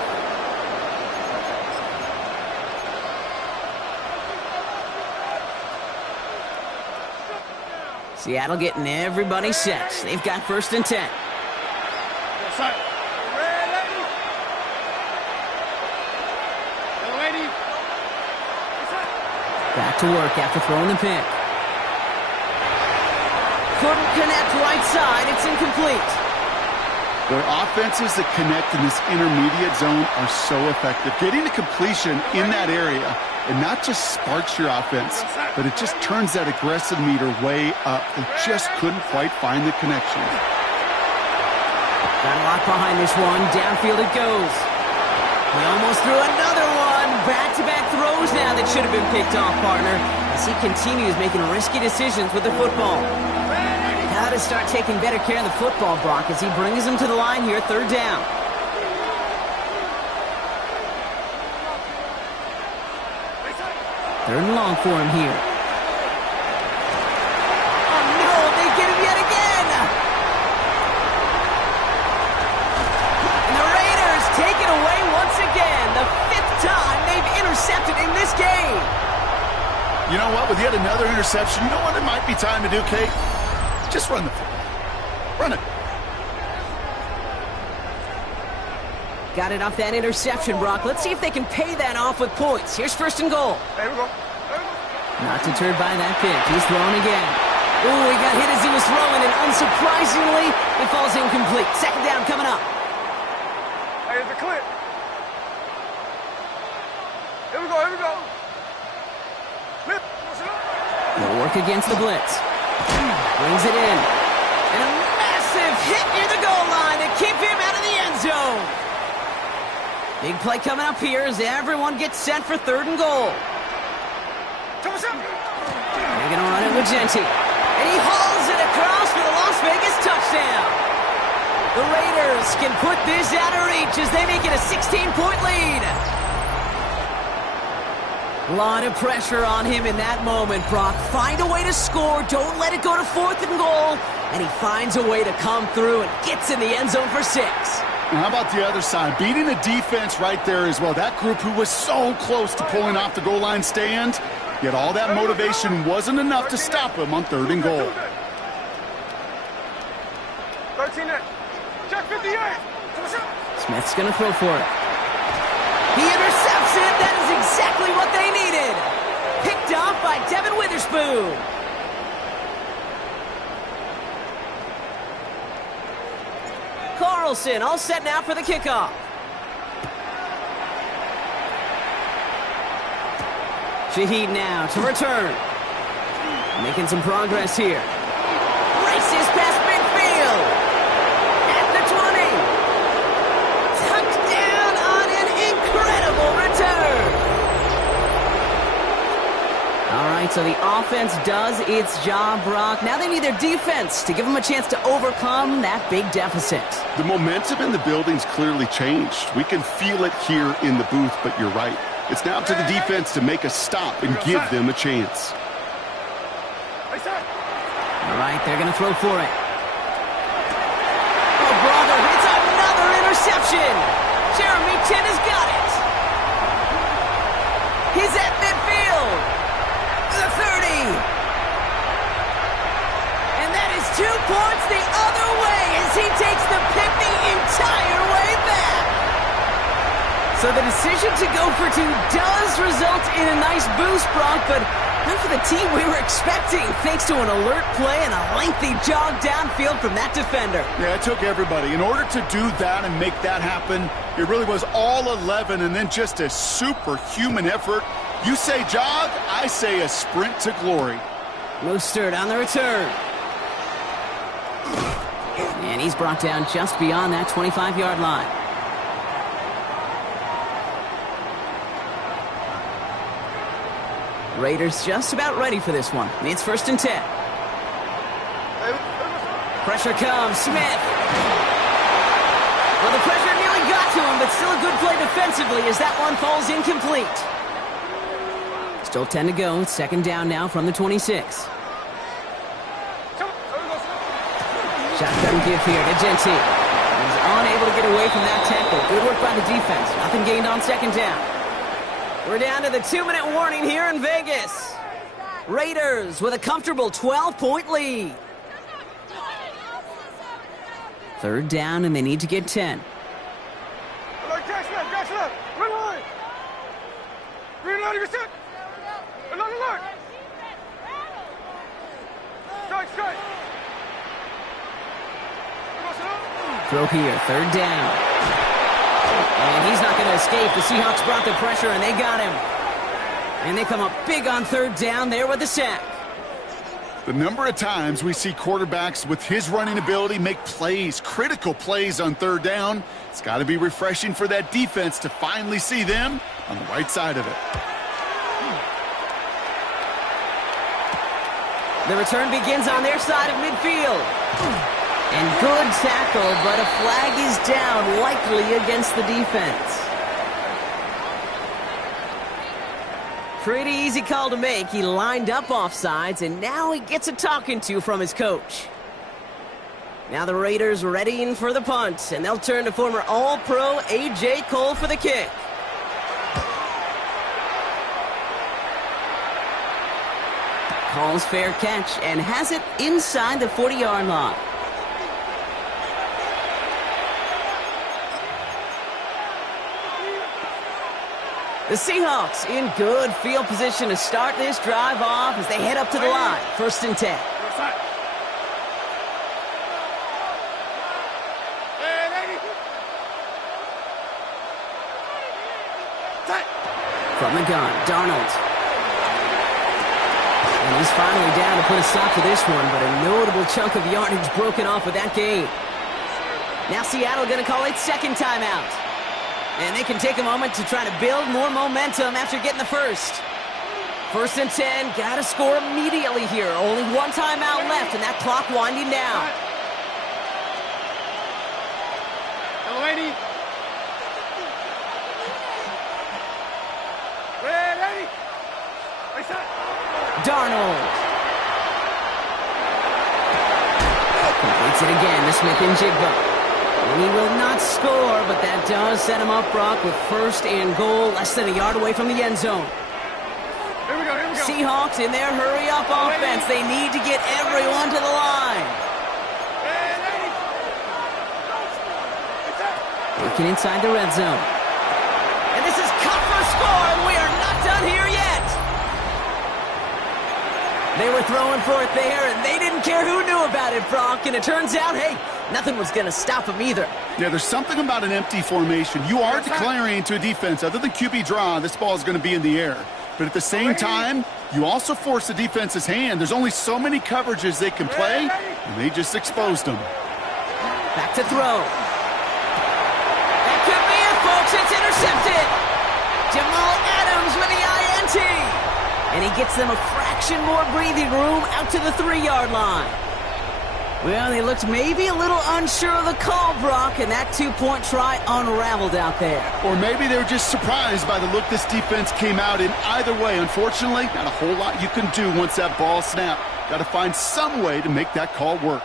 Seattle getting everybody set. They've got 1st and 10. Back to work after throwing the pick. Couldn't connect right side. It's incomplete. Their offenses that connect in this intermediate zone are so effective. Getting the completion in that area, and not just sparks your offense, but it just turns that aggressive meter way up. They just couldn't quite find the connection. Got a lot behind this one. Downfield it goes. He almost threw another one. Back-to-back throws now that should have been picked off, partner, as he continues making risky decisions with the football. Got to start taking better care of the football, Brock, as he brings him to the line here, 3rd down. Third and long for him here. Oh, no, they get him yet again. And the Raiders take it away once again. The 5th time they've intercepted in this game. You know what? With yet another interception, you know what it might be time to do, Kate? Just run the football. Run it. Got it off that interception, Brock. Let's see if they can pay that off with points. Here's 1st and goal. There we go. Not deterred by that pick. He's throwing again. Ooh, he got hit as he was throwing, and unsurprisingly, it falls incomplete. 2nd down coming up. Hey, it's a clip. Here we go, here we go. Flip. He'll work against the blitz. Brings it in. And a massive hit near the goal line to keep him out of the end zone. Big play coming up here as everyone gets set for 3rd and goal. They're going to run it with Genty. And he hauls it across for the Las Vegas touchdown. The Raiders can put this out of reach as they make it a 16-point lead. A lot of pressure on him in that moment, Brock. Find a way to score. Don't let it go to 4th and goal. And he finds a way to come through and gets in the end zone for 6. And how about the other side? Beating a defense right there as well. That group who was so close to pulling off the goal line stand, yet all that motivation wasn't enough to stop him on 3rd and goal. 13 in. Check 58. Smith's going to throw for it. He intercepts it. That is exactly what they needed. Picked off by Devin Witherspoon. Carlson all set now for the kickoff. Shaheed now to return. Making some progress here. Races past midfield. At the 20. Touchdown on an incredible return. All right, so the offense does its job, Brock. Now they need their defense to give them a chance to overcome that big deficit. The momentum in the building's clearly changed. We can feel it here in the booth, but you're right. It's now up to the defense to make a stop and give them a chance. All right, they're going to throw for it. Oh, brother, it's another interception. Jeremy Chin has got it. He's at midfield. The 30. And that is 2 points the other way as he takes the pick the entire way back. So the decision to go for 2 does result in a nice boost, Brock, but not for the team we were expecting, thanks to an alert play and a lengthy jog downfield from that defender. Yeah, it took everybody. In order to do that and make that happen, it really was all 11 and then just a superhuman effort. You say jog, I say a sprint to glory. Mostert on the return. And he's brought down just beyond that 25-yard line. Raiders just about ready for this one. It's 1st and 10. Pressure comes. Smith. Well, the pressure nearly got to him, but still a good play defensively as that one falls incomplete. Still 10 to go. It's 2nd down now from the 26. Shotgun give here to Genty. He's unable to get away from that tackle. Good work by the defense. Nothing gained on 2nd down. We're down to the 2-minute warning here in Vegas. Raiders with a comfortable 12-point lead. 3rd down, and they need to get 10. Alert, Jackson left. Run line. Green line, you're set. Alert. Strike. Throw here, 3rd down. And he's not going to escape. The Seahawks brought the pressure, and they got him. And they come up big on 3rd down there with the sack. The number of times we see quarterbacks with his running ability make plays, critical plays on 3rd down, it's got to be refreshing for that defense to finally see them on the right side of it. The return begins on their side of midfield. And good tackle, but a flag is down, likely against the defense. Pretty easy call to make. He lined up offsides, and now he gets a talking to from his coach. Now the Raiders readying for the punt, and they'll turn to former All-Pro A.J. Cole for the kick. Calls fair catch and has it inside the 40-yard line. The Seahawks in good field position to start this drive off as they head up to the line. 1st and 10. From the gun, Darnold. And he's finally down to put a stop to this one, but a notable chunk of yardage broken off with that gain. Now Seattle going to call it 2nd timeout. And they can take a moment to try to build more momentum after getting the first. 1st and 10, got to score immediately here. Only 1 timeout left, and that clock winding down. Ready. Darnold. Completes it again to Smith and Jigba. And he will not score, but that does set him up, Brock, with 1st and goal, less than a yard away from the end zone. Here we go. Seahawks in their hurry-up offense. They need to get everyone to the line. Working inside the red zone. And this is cut for a score, and we are not done here yet. They were throwing for it there, and they didn't care who knew about it, Brock. And it turns out, hey, Nothing was going to stop him either. Yeah, there's something about an empty formation. You are declaring to a defense, other than QB draw, this ball is going to be in the air. But at the same time, you also force the defense's hand. There's only so many coverages they can play, and they just exposed them. Back to throw. That could be it, folks. It's intercepted. Jamal Adams with the INT. And he gets them a fraction more breathing room out to the 3-yard line. Well, they looked maybe a little unsure of the call, Brock, and that 2-point try unraveled out there. Or maybe they were just surprised by the look this defense came out in. Either way, unfortunately, not a whole lot you can do once that ball snapped. Got to find some way to make that call work.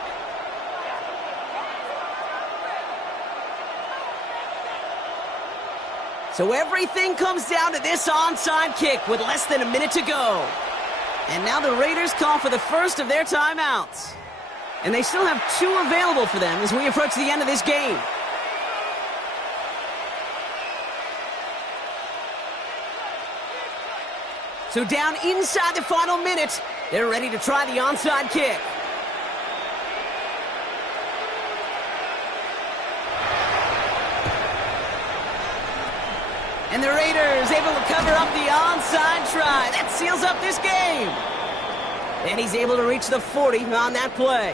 So everything comes down to this onside kick with less than a minute to go. And now the Raiders call for the first of their timeouts. And they still have 2 available for them as we approach the end of this game. So down inside the final minute, they're ready to try the onside kick. And the Raiders able to cover up the onside try. That seals up this game. And he's able to reach the 40 on that play.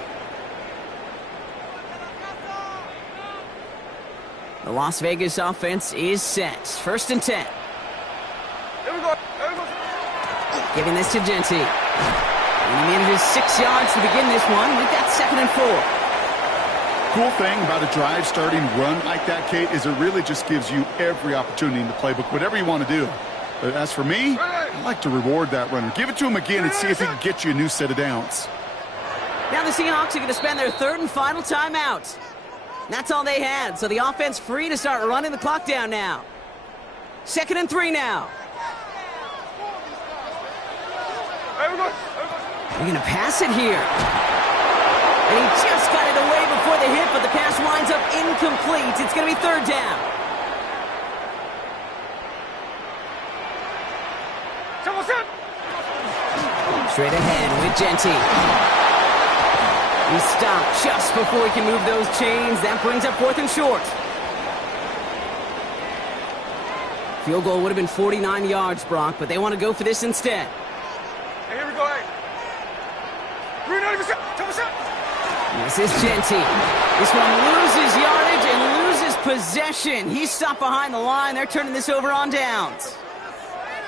The Las Vegas offense is set. 1st and 10. Here we go. Giving this to Genty. And he manages 6 yards to begin this one. We've got 2nd and 4. Cool thing about a drive starting run like that, Kate, is it really just gives you every opportunity in the playbook, whatever you want to do. But as for me, I like to reward that runner. Give it to him again and see if he can get you a new set of downs. Now the Seahawks are going to spend their 3rd and final timeout. That's all they had, so the offense free to start running the clock down now. 2nd and 3 now. They're going to pass it here. And he just got it away before the hit, but the pass winds up incomplete. It's going to be 3rd down. Straight ahead with Genty. He stopped just before he can move those chains. That brings up 4th and short. Field goal would have been 49 yards, Brock, but they want to go for this instead. Hey, here we go, hey. This is Genty. This one loses yardage and loses possession. He's stopped behind the line. They're turning this over on downs.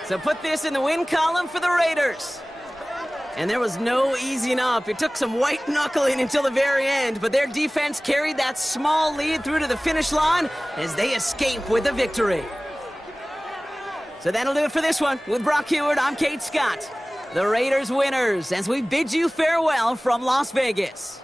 So put this in the win column for the Raiders. And there was no easing up. It took some white knuckling until the very end, but their defense carried that small lead through to the finish line as they escape with a victory. So that'll do it for this one. With Brock Heward, I'm Kate Scott. The Raiders winners as we bid you farewell from Las Vegas.